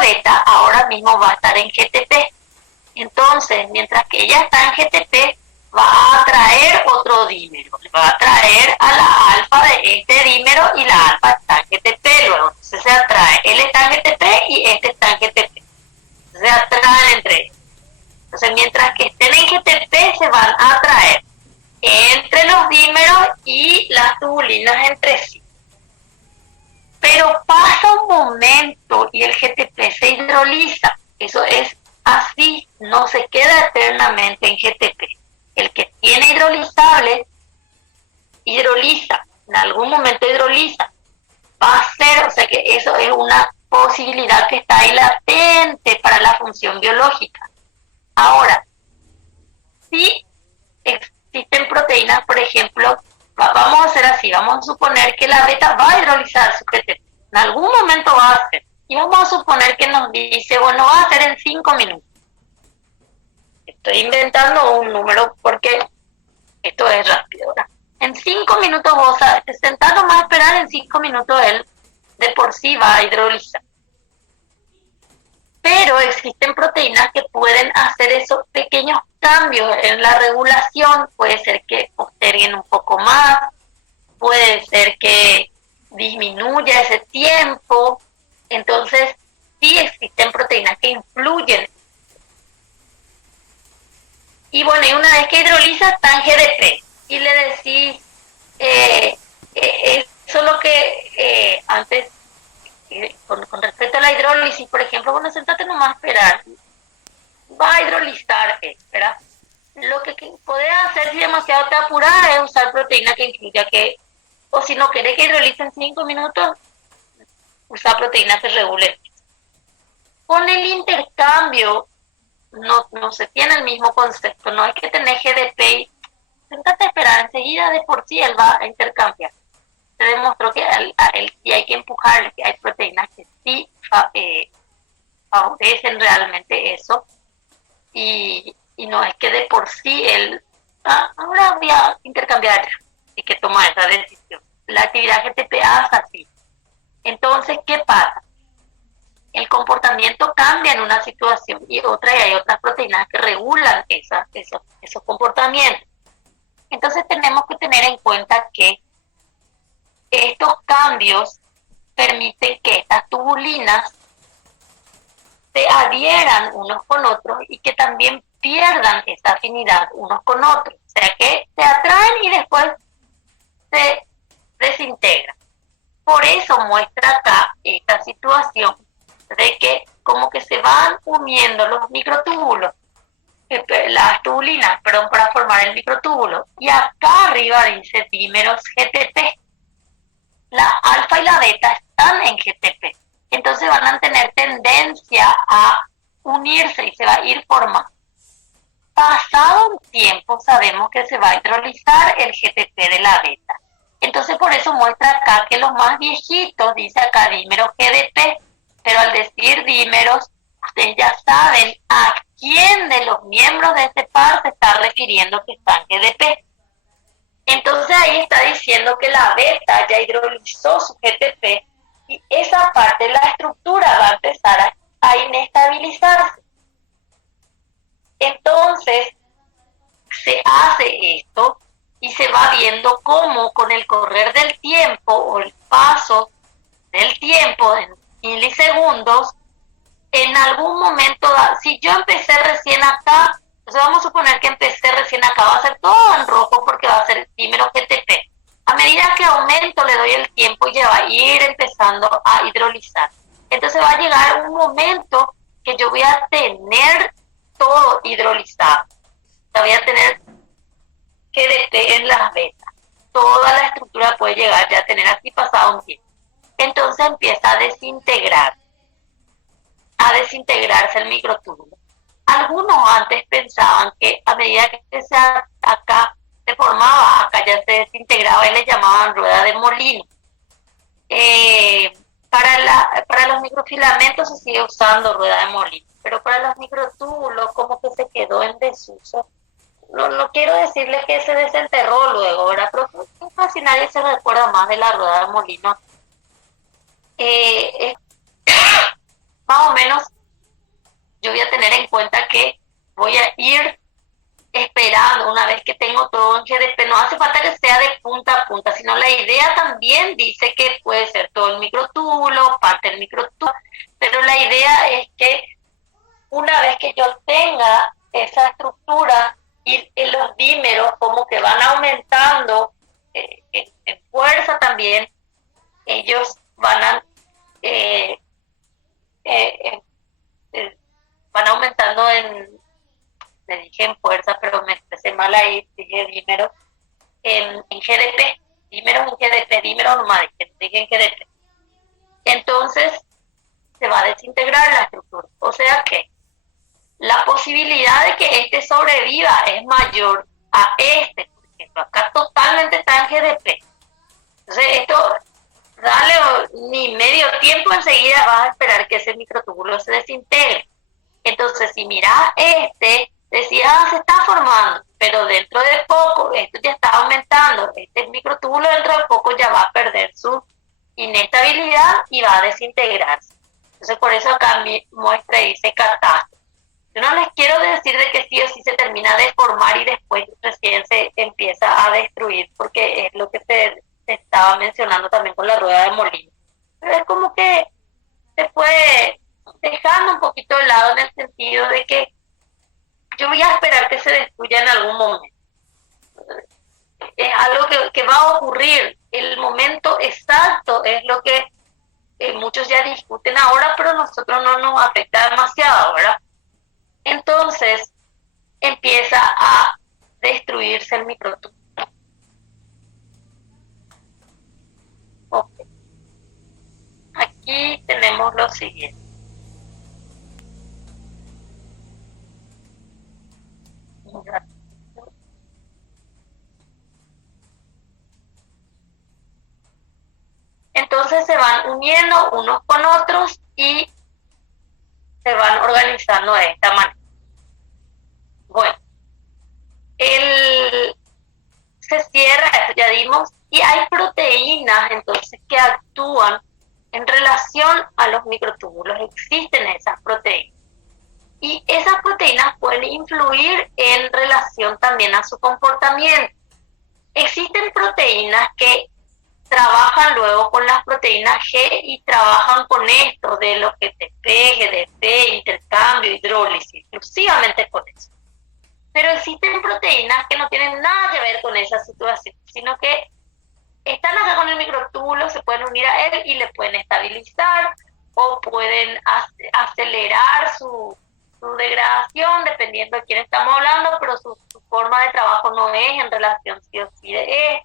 beta ahora mismo va a estar en GTP. Entonces mientras que ella está en GTP, va a atraer otro dímero, le va a atraer a la alfa de este dímero, y la alfa está en GTP luego, entonces se atrae, él está en GTP y este está en GTP, entonces se atraen entre ellos. Entonces mientras que estén en GTP se van a atraer entre los dímeros y las tubulinas entre sí. Pero pasa un momento y el GTP se hidroliza, eso es así, no se queda eternamente en GTP. El que tiene hidrolizable, hidroliza, en algún momento hidroliza, va a ser, o sea que eso es una posibilidad que está ahí latente para la función biológica. Ahora, si existen proteínas, por ejemplo, vamos a hacer así, vamos a suponer que la beta va a hidrolizar su GTP, en algún momento va a hacer, y vamos a suponer que nos dice, bueno, va a hacer en 5 minutos. Estoy inventando un número porque esto es rápido, ¿verdad? En 5 minutos vos sabes, te sentás nomás a esperar, en 5 minutos él de por sí va a hidrolizar. Pero existen proteínas que pueden hacer esos pequeños cambios en la regulación, puede ser que posterguen un poco más, puede ser que disminuya ese tiempo, entonces sí existen proteínas que influyen. Y bueno, y una vez que hidroliza está en GDP y le decís, eso es lo que antes, con respecto a la hidrólisis, por ejemplo, bueno, sentate nomás a esperar, va a hidrolizar, ¿verdad? Lo que podés hacer si demasiado te apurás es usar proteína que incluya que, o si no querés que hidrolice en 5 minutos, usar proteínas que regulen. Con el intercambio, no se tiene el mismo concepto, no hay que tener GDP y sentate a esperar, enseguida de por sí él va a intercambiar. Se demostró que a él sí hay que empujarle, que hay proteínas que sí favorecen realmente eso, y no es que de por sí él, ahora voy a intercambiar y que toma esa decisión. La actividad GTP hace así. Entonces, ¿qué pasa? El comportamiento cambia en una situación y hay otras proteínas que regulan esos comportamientos. Entonces tenemos que tener en cuenta que estos cambios permiten que estas tubulinas se adhieran unos con otros y que también pierdan esa afinidad unos con otros. O sea que se atraen y después se desintegran. Por eso muestra acá esta situación de que como que se van uniendo los microtúbulos, las tubulinas, para formar el microtúbulo. Y acá arriba dice dímeros GTP. La alfa y la beta están en GTP. Entonces van a tener tendencia a unirse y se va a ir formando. Pasado un tiempo sabemos que se va a hidrolizar el GTP de la beta. Entonces por eso muestra acá que los más viejitos, dice acá dímeros GDP, pero al decir dímeros, ustedes ya saben a quién de los miembros de este par se está refiriendo que está en GDP. Entonces ahí está diciendo que la beta ya hidrolizó su GTP y esa parte de la estructura va a empezar a inestabilizarse. Entonces se hace esto y se va viendo cómo con el correr del tiempo o el paso del tiempo en milisegundos, en algún momento, si yo empecé recién acá, Entonces vamos a suponer que empecé recién acá, va a ser todo en rojo porque va a ser dímero GTP. A medida que aumento, le doy el tiempo y ya va a ir empezando a hidrolizar. Entonces va a llegar un momento que yo voy a tener todo hidrolizado. O sea, voy a tener GDP en las vetas. Toda la estructura puede llegar ya a tener así pasado un tiempo. Entonces empieza a desintegrarse el microtúbulo. Algunos antes pensaban que a medida que acá se formaba, acá ya se desintegraba y le llamaban rueda de molino. Para los microfilamentos se sigue usando rueda de molino, pero para los microtúbulos como que se quedó en desuso. No quiero decirles que se desenterró luego, ¿verdad? Pero casi nadie se recuerda más de la rueda de molino. Más o menos yo voy a tener en cuenta que voy a ir esperando una vez que tengo todo en GDP. No hace falta que sea de punta a punta, sino la idea también dice que puede ser todo el microtúbulo, parte del microtúbulo, pero la idea es que una vez que yo tenga esa estructura y los dímeros como que van aumentando en fuerza también, ellos van aumentando le dije en fuerza, pero me expresé mal ahí, dije dímeros, en GDP, dímeros en GDP, dímeros nomás, dije en GDP. Entonces, se va a desintegrar la estructura. O sea que la posibilidad de que este sobreviva es mayor a este, por ejemplo, acá totalmente está en GDP. Entonces, esto, dale ni medio tiempo, enseguida vas a esperar que ese microtúbulo se desintegre. Entonces, si miras decía, se está formando, pero dentro de poco, esto ya está aumentando, este microtúbulo dentro de poco ya va a perder su inestabilidad y va a desintegrarse. Entonces, por eso acá mi muestra dice catástrofe. Yo no les quiero decir de que sí o sí se termina de formar y después recién se empieza a destruir, porque es lo que se estaba mencionando también con la rueda de molino. Pero es como que se fue dejando un poquito de lado en el sentido de que yo voy a esperar que se destruya en algún momento. Es algo que va a ocurrir. El momento exacto es lo que muchos ya discuten ahora, pero a nosotros no nos afecta demasiado, ¿verdad? Entonces empieza a destruirse el microtúbulo. Okay. Aquí tenemos lo siguiente. Entonces se van uniendo unos con otros y se van organizando de esta manera. Bueno, se cierra, esto ya dimos, y hay proteínas entonces que actúan en relación a los microtúbulos. Existen esas proteínas. Y esas proteínas pueden influir en relación también a su comportamiento. Existen proteínas que trabajan luego con las proteínas G y trabajan con esto de lo que GTP, GDP, intercambio, hidrólisis, exclusivamente con eso. Pero existen proteínas que no tienen nada que ver con esa situación, sino que están acá con el microtúbulo, se pueden unir a él y le pueden estabilizar o pueden acelerar su degradación, dependiendo de quién estamos hablando, pero su forma de trabajo no es en relación sí o sí de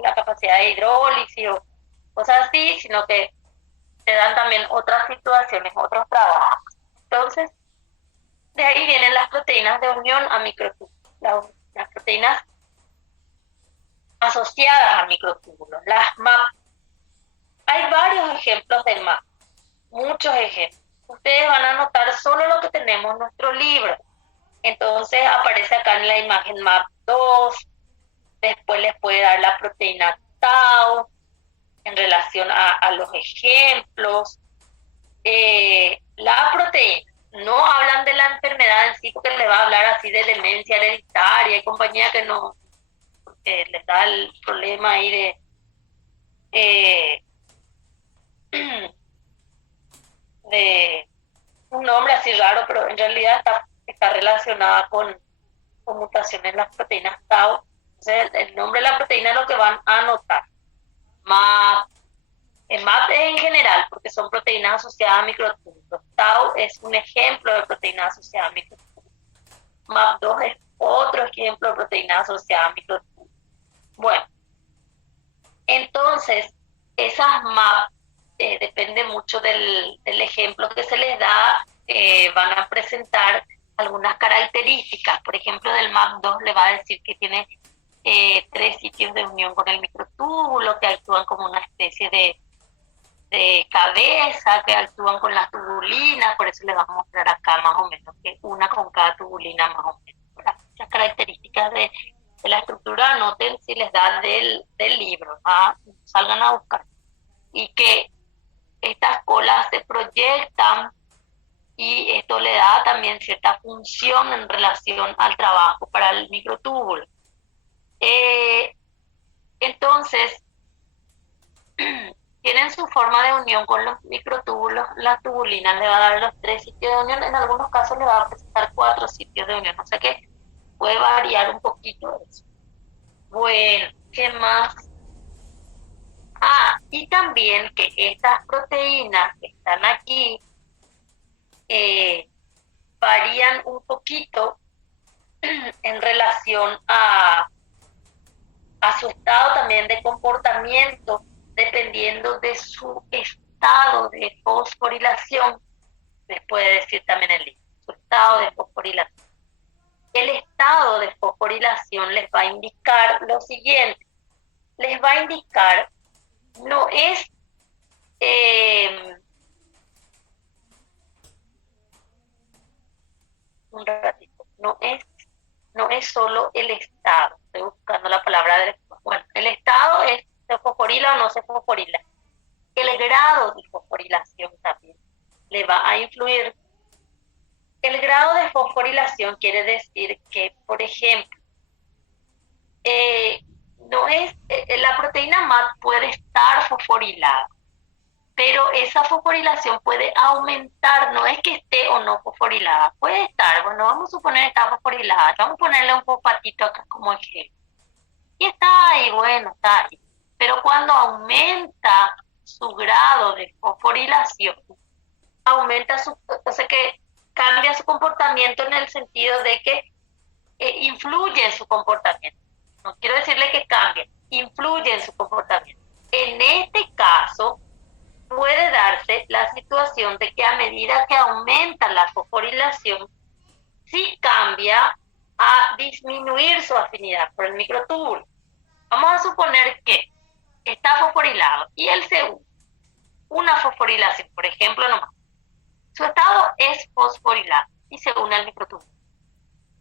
la capacidad de hidrólisis o cosas así, sino que se dan también otras situaciones, otros trabajos. Entonces, de ahí vienen las proteínas de unión a microtúbulos, las proteínas asociadas a microtúbulos, las MAP. Hay varios ejemplos de MAP, muchos ejemplos. Ustedes van a notar solo lo que tenemos en nuestro libro. Entonces aparece acá en la imagen MAP2, después les puede dar la proteína Tau en relación a los ejemplos. La proteína, no hablan de la enfermedad en sí porque les va a hablar así de demencia hereditaria y compañía que no, les da el problema ahí de un nombre así raro, pero en realidad está está relacionada con mutaciones en las proteínas tau. Entonces, el nombre de la proteína es lo que van a anotar. MAP. MAP es en general, porque son proteínas asociadas a microtúbulos. Tau es un ejemplo de proteína asociada a microtúbulos. MAP2 es otro ejemplo de proteína asociada a microtúbulos. Bueno, entonces, esas MAP, depende mucho del ejemplo que se les da, van a presentar algunas características. Por ejemplo, del MAP2 le va a decir que tiene 3 sitios de unión con el microtúbulo, que actúan como una especie de cabeza, que actúan con las tubulinas, por eso les vamos a mostrar acá más o menos, que una con cada tubulina más o menos. Esas características de la estructura, anoten si les da del libro, salgan a buscar. Y que estas colas se proyectan y esto le da también cierta función en relación al trabajo para el microtúbulo. Entonces, tienen su forma de unión con los microtúbulos. La tubulina le va a dar los 3 sitios de unión, en algunos casos le va a presentar 4 sitios de unión, o sea que puede variar un poquito eso. Bueno, ¿qué más? Y también que estas proteínas que están aquí varían un poquito en relación a su estado también de comportamiento, dependiendo de su estado de fosforilación. Les puede decir también el libro, su estado de fosforilación. El estado de fosforilación les va a indicar lo siguiente. Les va a indicar, no es un ratito, no es solo el estado. Estoy buscando la palabra bueno, el estado es se fosforila o no se fosforila. El grado de fosforilación también le va a influir. El grado de fosforilación quiere decir que, por ejemplo, la proteína MAP puede estar fosforilada, pero esa fosforilación puede aumentar, no es que esté o no fosforilada, puede estar, bueno, vamos a suponer que está fosforilada, vamos a ponerle un fosfatito acá como ejemplo. Y está ahí, bueno, está ahí. Pero cuando aumenta su grado de fosforilación, o sea que cambia su comportamiento en el sentido de que influye en su comportamiento. No quiero decirle que cambie, influye en su comportamiento. En este caso, puede darse la situación de que a medida que aumenta la fosforilación, sí cambia a disminuir su afinidad por el microtúbulo. Vamos a suponer que está fosforilado y él se une. Una fosforilación, por ejemplo, nomás. Su estado es fosforilado y se une al microtúbulo.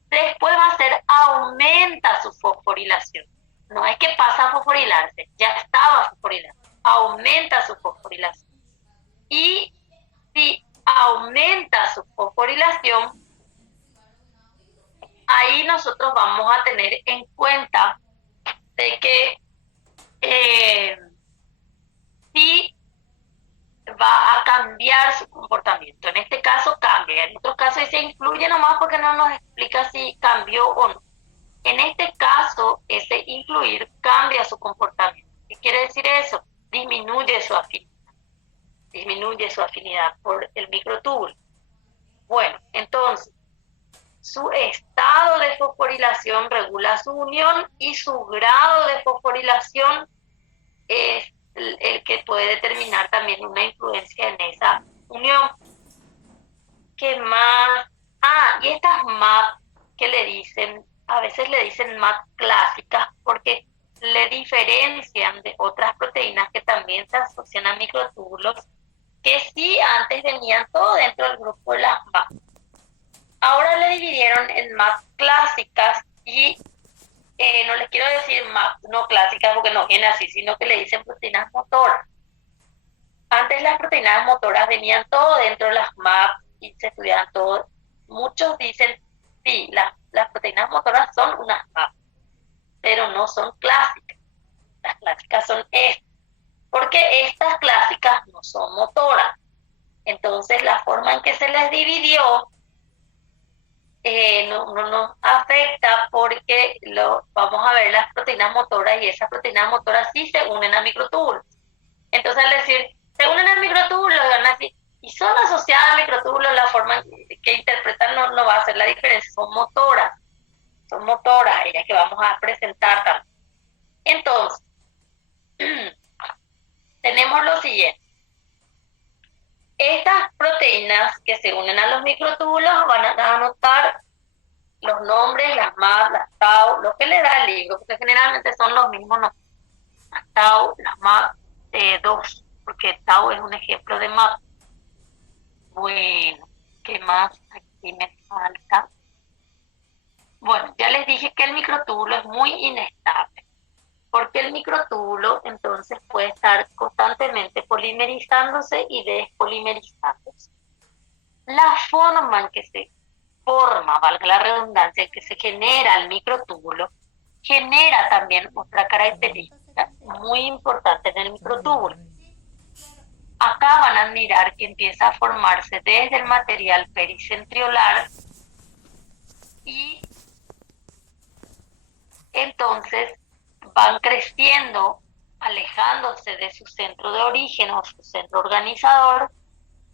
Después va a ser, aumenta su fosforilación. No es que pasa a fosforilarse, ya estaba fosforilado. Aumenta su fosforilación. Y si aumenta su fosforilación, ahí nosotros vamos a tener en cuenta de que sí va a cambiar su comportamiento. En este caso cambia, en otros casos se influye nomás porque no nos explica si cambió o no. En este caso, ese influir cambia su comportamiento. ¿Qué quiere decir eso? Disminuye su afinidad por el microtúbulo. Bueno, entonces, su estado de fosforilación regula su unión y su grado de fosforilación es el que puede determinar también una influencia en esa unión. ¿Qué más? Y estas MAP que le dicen, a veces le dicen MAP clásicas porque le diferencian de otras proteínas que también se asocian a microtúbulos, que sí antes venían todo dentro del grupo de las MAP. Ahora le dividieron en MAP clásicas y no les quiero decir MAP no clásicas porque no viene así, sino que le dicen proteínas motoras. Antes las proteínas motoras venían todo dentro de las MAP y se estudiaban todo. Muchos dicen, sí, las proteínas motoras son unas MAP, pero no son clásicas. Las clásicas son estas, porque estas clásicas no son motoras. Entonces la forma en que se les dividió no nos afecta porque vamos a ver las proteínas motoras y esas proteínas motoras sí se unen a microtúbulos. Entonces, al decir, se unen a microtúbulos, van a decir, y son asociadas a microtúbulos, la forma que interpretan no va a hacer la diferencia, son motoras, ellas que vamos a presentar también. Entonces, tenemos lo siguiente. Estas proteínas que se unen a los microtúbulos van a anotar los nombres, las MAP, las tau, lo que le da el libro, porque generalmente son los mismos nombres. Las tau, las MAP, 2, porque tau es un ejemplo de MAP. Bueno, ¿qué más aquí me falta? Bueno, ya les dije que el microtúbulo es muy inestable, porque el microtúbulo entonces puede estar constantemente polimerizándose y despolimerizándose. La forma en que se forma, valga la redundancia, que se genera el microtúbulo, genera también otra característica muy importante en el microtúbulo. Acá van a mirar que empieza a formarse desde el material pericentriolar y entonces van creciendo, alejándose de su centro de origen o su centro organizador,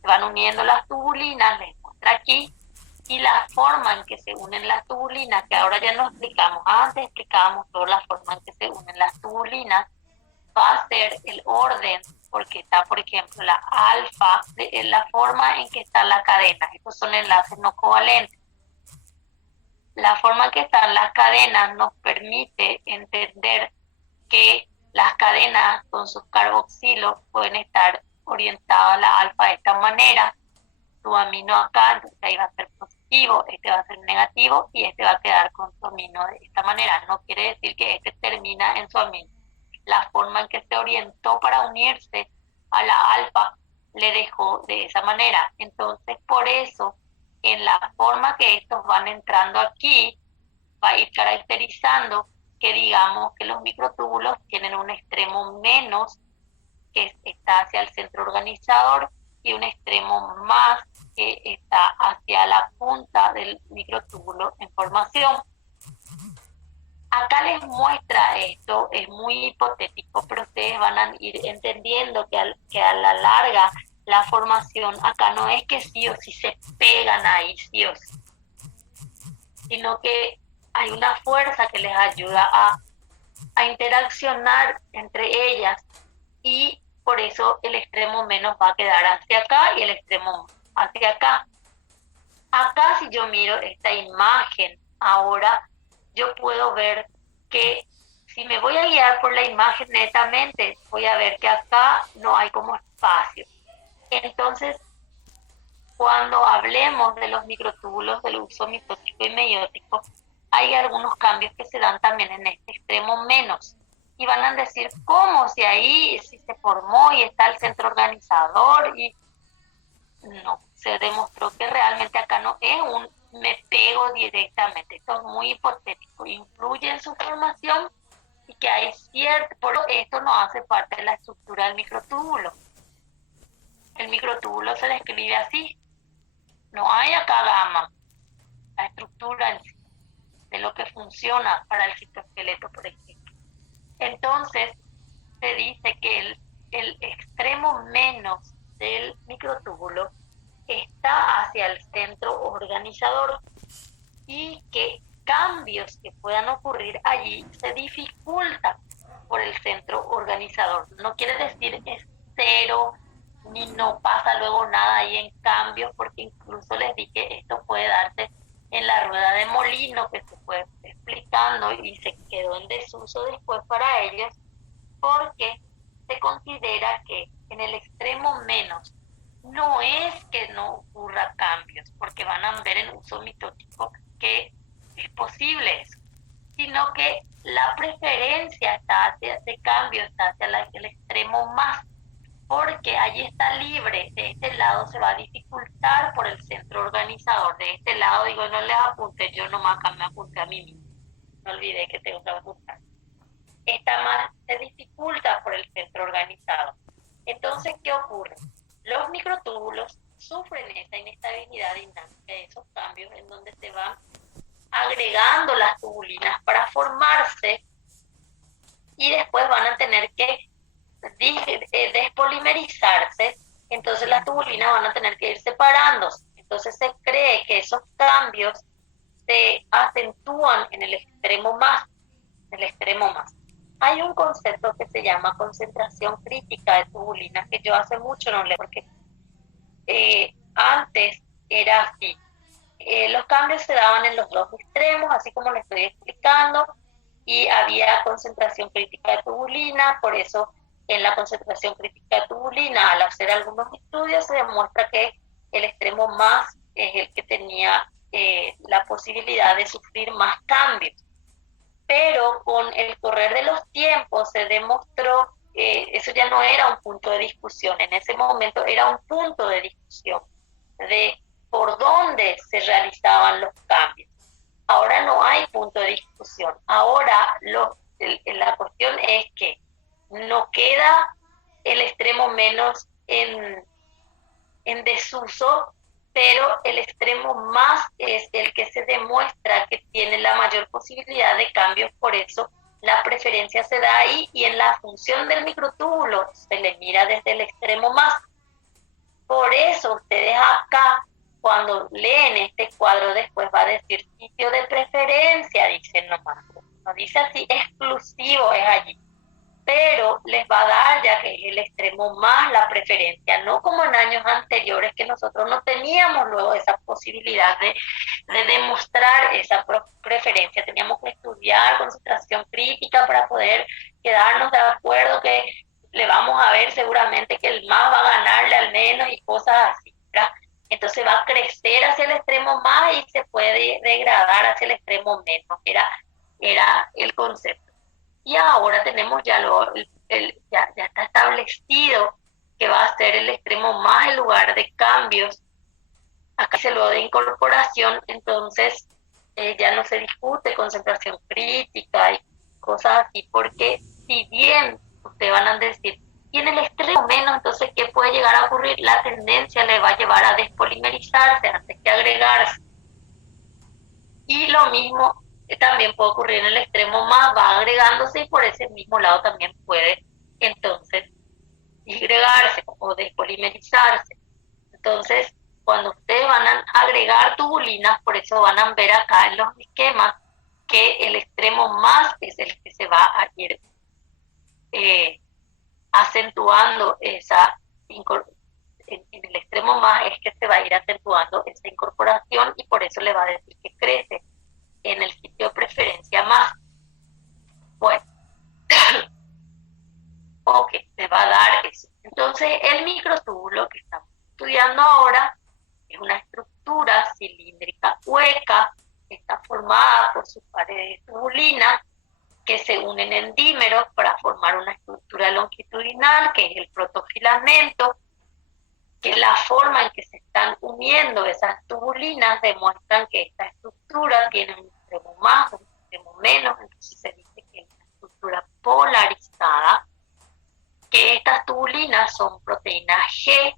van uniendo las tubulinas, les muestra aquí, y la forma en que se unen las tubulinas, que ahora ya no explicamos, antes explicábamos toda la forma en que se unen las tubulinas, va a ser el orden, porque está, por ejemplo, la alfa, la forma en que está la cadena, estos son enlaces no covalentes. La forma en que están las cadenas nos permite entender que las cadenas con sus carboxilos pueden estar orientadas a la alfa de esta manera, su amino acá, entonces ahí va a ser positivo, este va a ser negativo y este va a quedar con su amino de esta manera. No quiere decir que este termina en su amino. La forma en que se orientó para unirse a la alfa le dejó de esa manera. Entonces, por eso, en la forma que estos van entrando aquí, va a ir caracterizando que digamos que los microtúbulos tienen un extremo menos que está hacia el centro organizador y un extremo más que está hacia la punta del microtúbulo en formación. Acá les muestra esto, es muy hipotético, pero ustedes van a ir entendiendo que a la larga la formación acá no es que sí o sí se pegan ahí, sí o sí, sino que hay una fuerza que les ayuda a interaccionar entre ellas y por eso el extremo menos va a quedar hacia acá y el extremo hacia acá. Acá si yo miro esta imagen ahora, yo puedo ver que si me voy a guiar por la imagen netamente, voy a ver que acá no hay como espacio. Entonces, cuando hablemos de los microtúbulos del uso mitótico y meiótico, hay algunos cambios que se dan también en este extremo menos. Y van a decir, ¿cómo? Si ahí si se formó y está el centro organizador y no, se demostró que realmente acá no es un me pego directamente, esto es muy hipotético, influye en su formación y que hay cierto, por esto no hace parte de la estructura del microtúbulo. El microtúbulo se describe así, no hay acá gama, la estructura en sí, de lo que funciona para el citoesqueleto, por ejemplo. Entonces, se dice que el extremo menos del microtúbulo está hacia el centro organizador y que cambios que puedan ocurrir allí se dificultan por el centro organizador. No quiere decir es cero ni no pasa luego nada ahí en cambios, porque incluso les dije esto puede darse en la rueda de molino que se fue explicando y se quedó en desuso después para ellos, porque se considera que en el extremo menos no es que no ocurra cambios, porque van a ver en uso mitótico que es posible eso, sino que la preferencia está hacia, de cambio está hacia el extremo más, porque allí está libre, de este lado se va a dificultar por el centro organizador, de este lado digo no les apunte, yo nomás acá me apunté a mí mismo, no olvidé que tengo que apuntar. Esta más se dificulta por el centro organizado. Entonces, ¿qué ocurre? Los microtúbulos sufren esa inestabilidad dinámica, esos cambios en donde se van agregando las tubulinas para formarse y después van a tener que despolimerizarse, entonces las tubulinas van a tener que ir separándose. Entonces se cree que esos cambios se acentúan en el extremo más. Hay un concepto que se llama concentración crítica de tubulinas, que yo hace mucho no leo, porque antes era así. Los cambios se daban en los dos extremos, así como lo estoy explicando, y había concentración crítica de tubulina. Por eso en la concentración crítica de tubulina, al hacer algunos estudios, se demuestra que el extremo más es el que tenía la posibilidad de sufrir más cambios. Pero con el correr de los tiempos se demostró que eso ya no era un punto de discusión. En ese momento era un punto de discusión de por dónde se realizaban los cambios. Ahora no hay punto de discusión. Ahora la cuestión es que no queda el extremo menos en desuso, pero el extremo más es el que se demuestra que tiene la mayor posibilidad de cambios. Por eso la preferencia se da ahí, y en la función del microtúbulo se le mira desde el extremo más. Por eso ustedes acá, cuando leen este cuadro, después va a decir sitio de preferencia, dice nomás. No dice así exclusivo, es allí. Pero les va a dar, ya que es el extremo más, la preferencia, no como en años anteriores que nosotros no teníamos luego esa posibilidad de demostrar esa preferencia. Teníamos que estudiar concentración crítica para poder quedarnos de acuerdo que le vamos a ver seguramente que el más va a ganarle al menos y cosas así, ¿verdad? Entonces va a crecer hacia el extremo más y se puede degradar hacia el extremo menos. Era el concepto. Y ahora tenemos ya ya está establecido que va a ser el extremo más el lugar de cambios. Acá se lo de incorporación, entonces ya no se discute concentración crítica y cosas así, porque si bien ustedes van a decir, y en el extremo menos, entonces ¿qué puede llegar a ocurrir? La tendencia le va a llevar a despolimerizarse antes que agregarse. Y lo mismo también puede ocurrir en el extremo más, va agregándose y por ese mismo lado también puede entonces disgregarse o despolimerizarse. Entonces, cuando ustedes van a agregar tubulinas, por eso van a ver acá en los esquemas que el extremo más es el que se va a ir acentuando esa en el extremo más es que se va a ir acentuando esa incorporación, y por eso le va a decir que crece en el sitio de preferencia más. Bueno, ok, me va a dar eso. Entonces, el microtúbulo que estamos estudiando ahora es una estructura cilíndrica hueca que está formada por sus paredes tubulinas que se unen en dímeros para formar una estructura longitudinal, que es el protofilamento, que la forma en que se están uniendo esas tubulinas demuestran que esta estructura tiene un extremo más, un extremo menos, entonces se dice que es una estructura polarizada, que estas tubulinas son proteínas G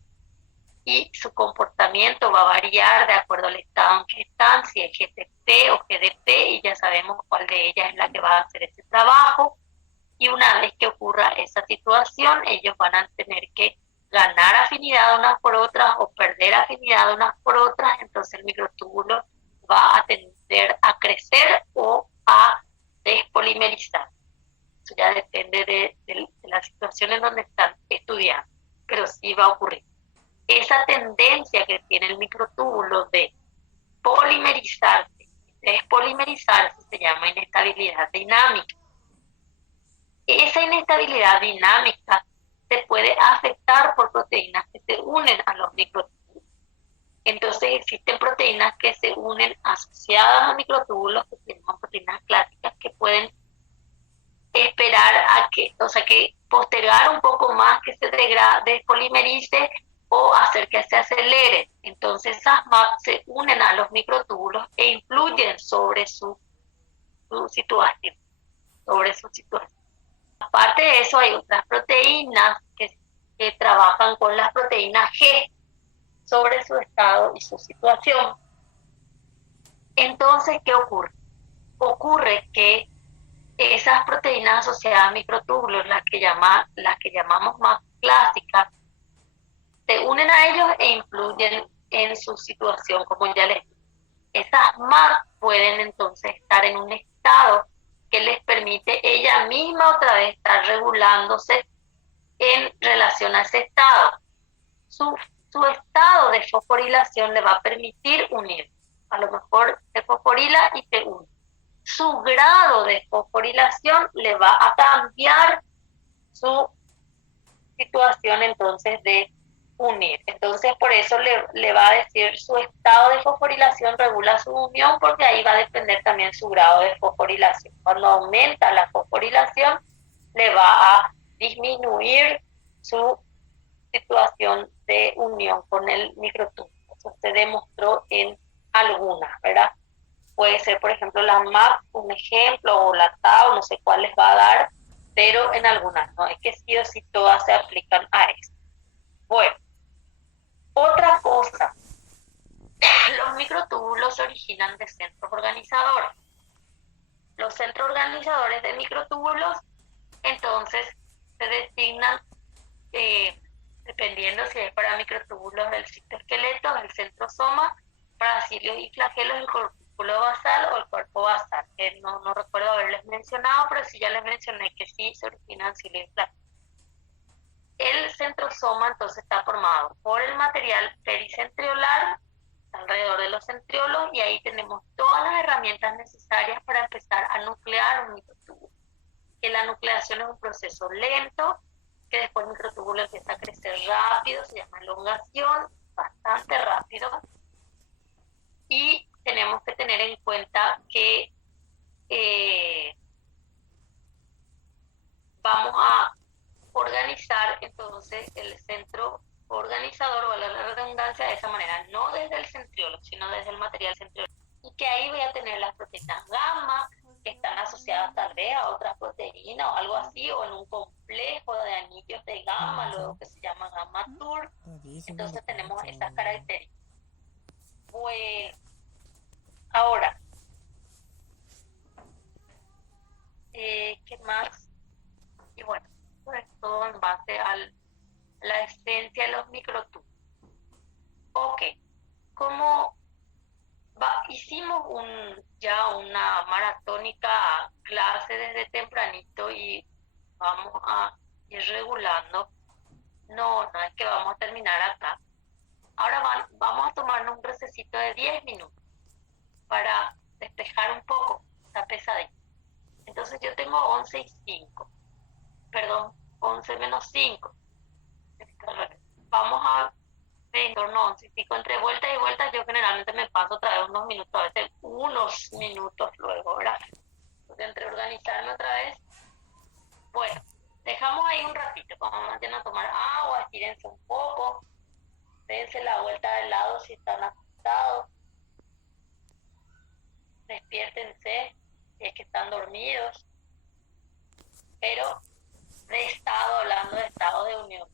y su comportamiento va a variar de acuerdo al estado en que están, si es GTP o GDP, y ya sabemos cuál de ellas es la que va a hacer ese trabajo. Y una vez que ocurra esa situación, ellos van a tener que ganar afinidad unas por otras o perder afinidad unas por otras, entonces el microtúbulo va a tender a crecer o a despolimerizar. Eso ya depende de la situación en donde están estudiando, pero sí va a ocurrir. Esa tendencia que tiene el microtúbulo de polimerizarse, despolimerizarse, se llama inestabilidad dinámica. Esa inestabilidad dinámica se puede afectar por proteínas que se unen a los microtúbulos. Entonces existen proteínas que se unen asociadas a microtúbulos, que tenemos proteínas clásicas que pueden esperar a que postergar un poco más que se despolimerice o hacer que se acelere. Entonces esas MAP se unen a los microtúbulos e influyen sobre su situación. Aparte de eso, hay otras proteínas que trabajan con las proteínas G. sobre su estado y su situación. Entonces, ¿qué ocurre? Ocurre que esas proteínas asociadas a microtúbulos, las que llamamos más clásicas, se unen a ellos e influyen en su situación, como ya les dije. Esas MAC pueden entonces estar en un estado que les permite ella misma otra vez estar regulándose en relación a ese estado. Su estado de fosforilación le va a permitir unir. A lo mejor se fosforila y se une. Su grado de fosforilación le va a cambiar su situación entonces de unir. Entonces por eso le va a decir su estado de fosforilación regula su unión, porque ahí va a depender también su grado de fosforilación. Cuando aumenta la fosforilación le va a disminuir su situación de unión con el microtúbulo. Eso se demostró en algunas, ¿verdad? Puede ser, por ejemplo, la MAP, un ejemplo, o la TAO, no sé cuál les va a dar, pero en algunas, no es que sí o sí todas se aplican a eso. Bueno, otra cosa, los microtúbulos se originan de centros organizadores. Los centros organizadores de microtúbulos, entonces, se designan dependiendo si es para microtúbulos del citoesqueleto, del centrosoma, para cilios y flagelos, el corpúsculo basal o el cuerpo basal. No recuerdo haberles mencionado, pero sí ya les mencioné que sí se originan cilios y flagelos. El centrosoma entonces está formado por el material pericentriolar alrededor de los centriolos, y ahí tenemos todas las herramientas necesarias para empezar a nuclear un microtúbulo. Que la nucleación es un proceso lento, que después el microtúbulo empieza a crecer rápido, se llama elongación, bastante rápido, y tenemos que tener en cuenta que vamos a organizar entonces el centro organizador, o la redundancia, de esa manera, no desde el centriolo, sino desde el material centriolo, y que ahí voy a tener las proteínas gamma, que están asociadas tal vez a otras proteínas o algo así, o en un complejo de anillos de gamma, luego que se llama gamma TUR. Entonces tenemos esas características. Bueno, ahora, ¿qué más? Y bueno, pues todo en base a la esencia de los microtúbulos. Ok, como hicimos ya una maratónica clase desde tempranito y vamos a ir regulando, no es que vamos a terminar acá. Ahora vamos a tomarnos un recesito de 10 minutos para despejar un poco esta pesadilla. Entonces yo tengo 11 y 5, perdón, 11 menos 5. Vamos a en torno a 11 y 5, entre vueltas y vueltas. Yo generalmente me paso otra vez unos minutos, a veces unos minutos luego, ¿verdad? Porque entre organizarme otra vez. Bueno, dejamos ahí un ratito, cuando vayan a tomar agua, estírense un poco, dense la vuelta de lado si están acostados, despiértense si es que están dormidos, pero hablando de estado de unión.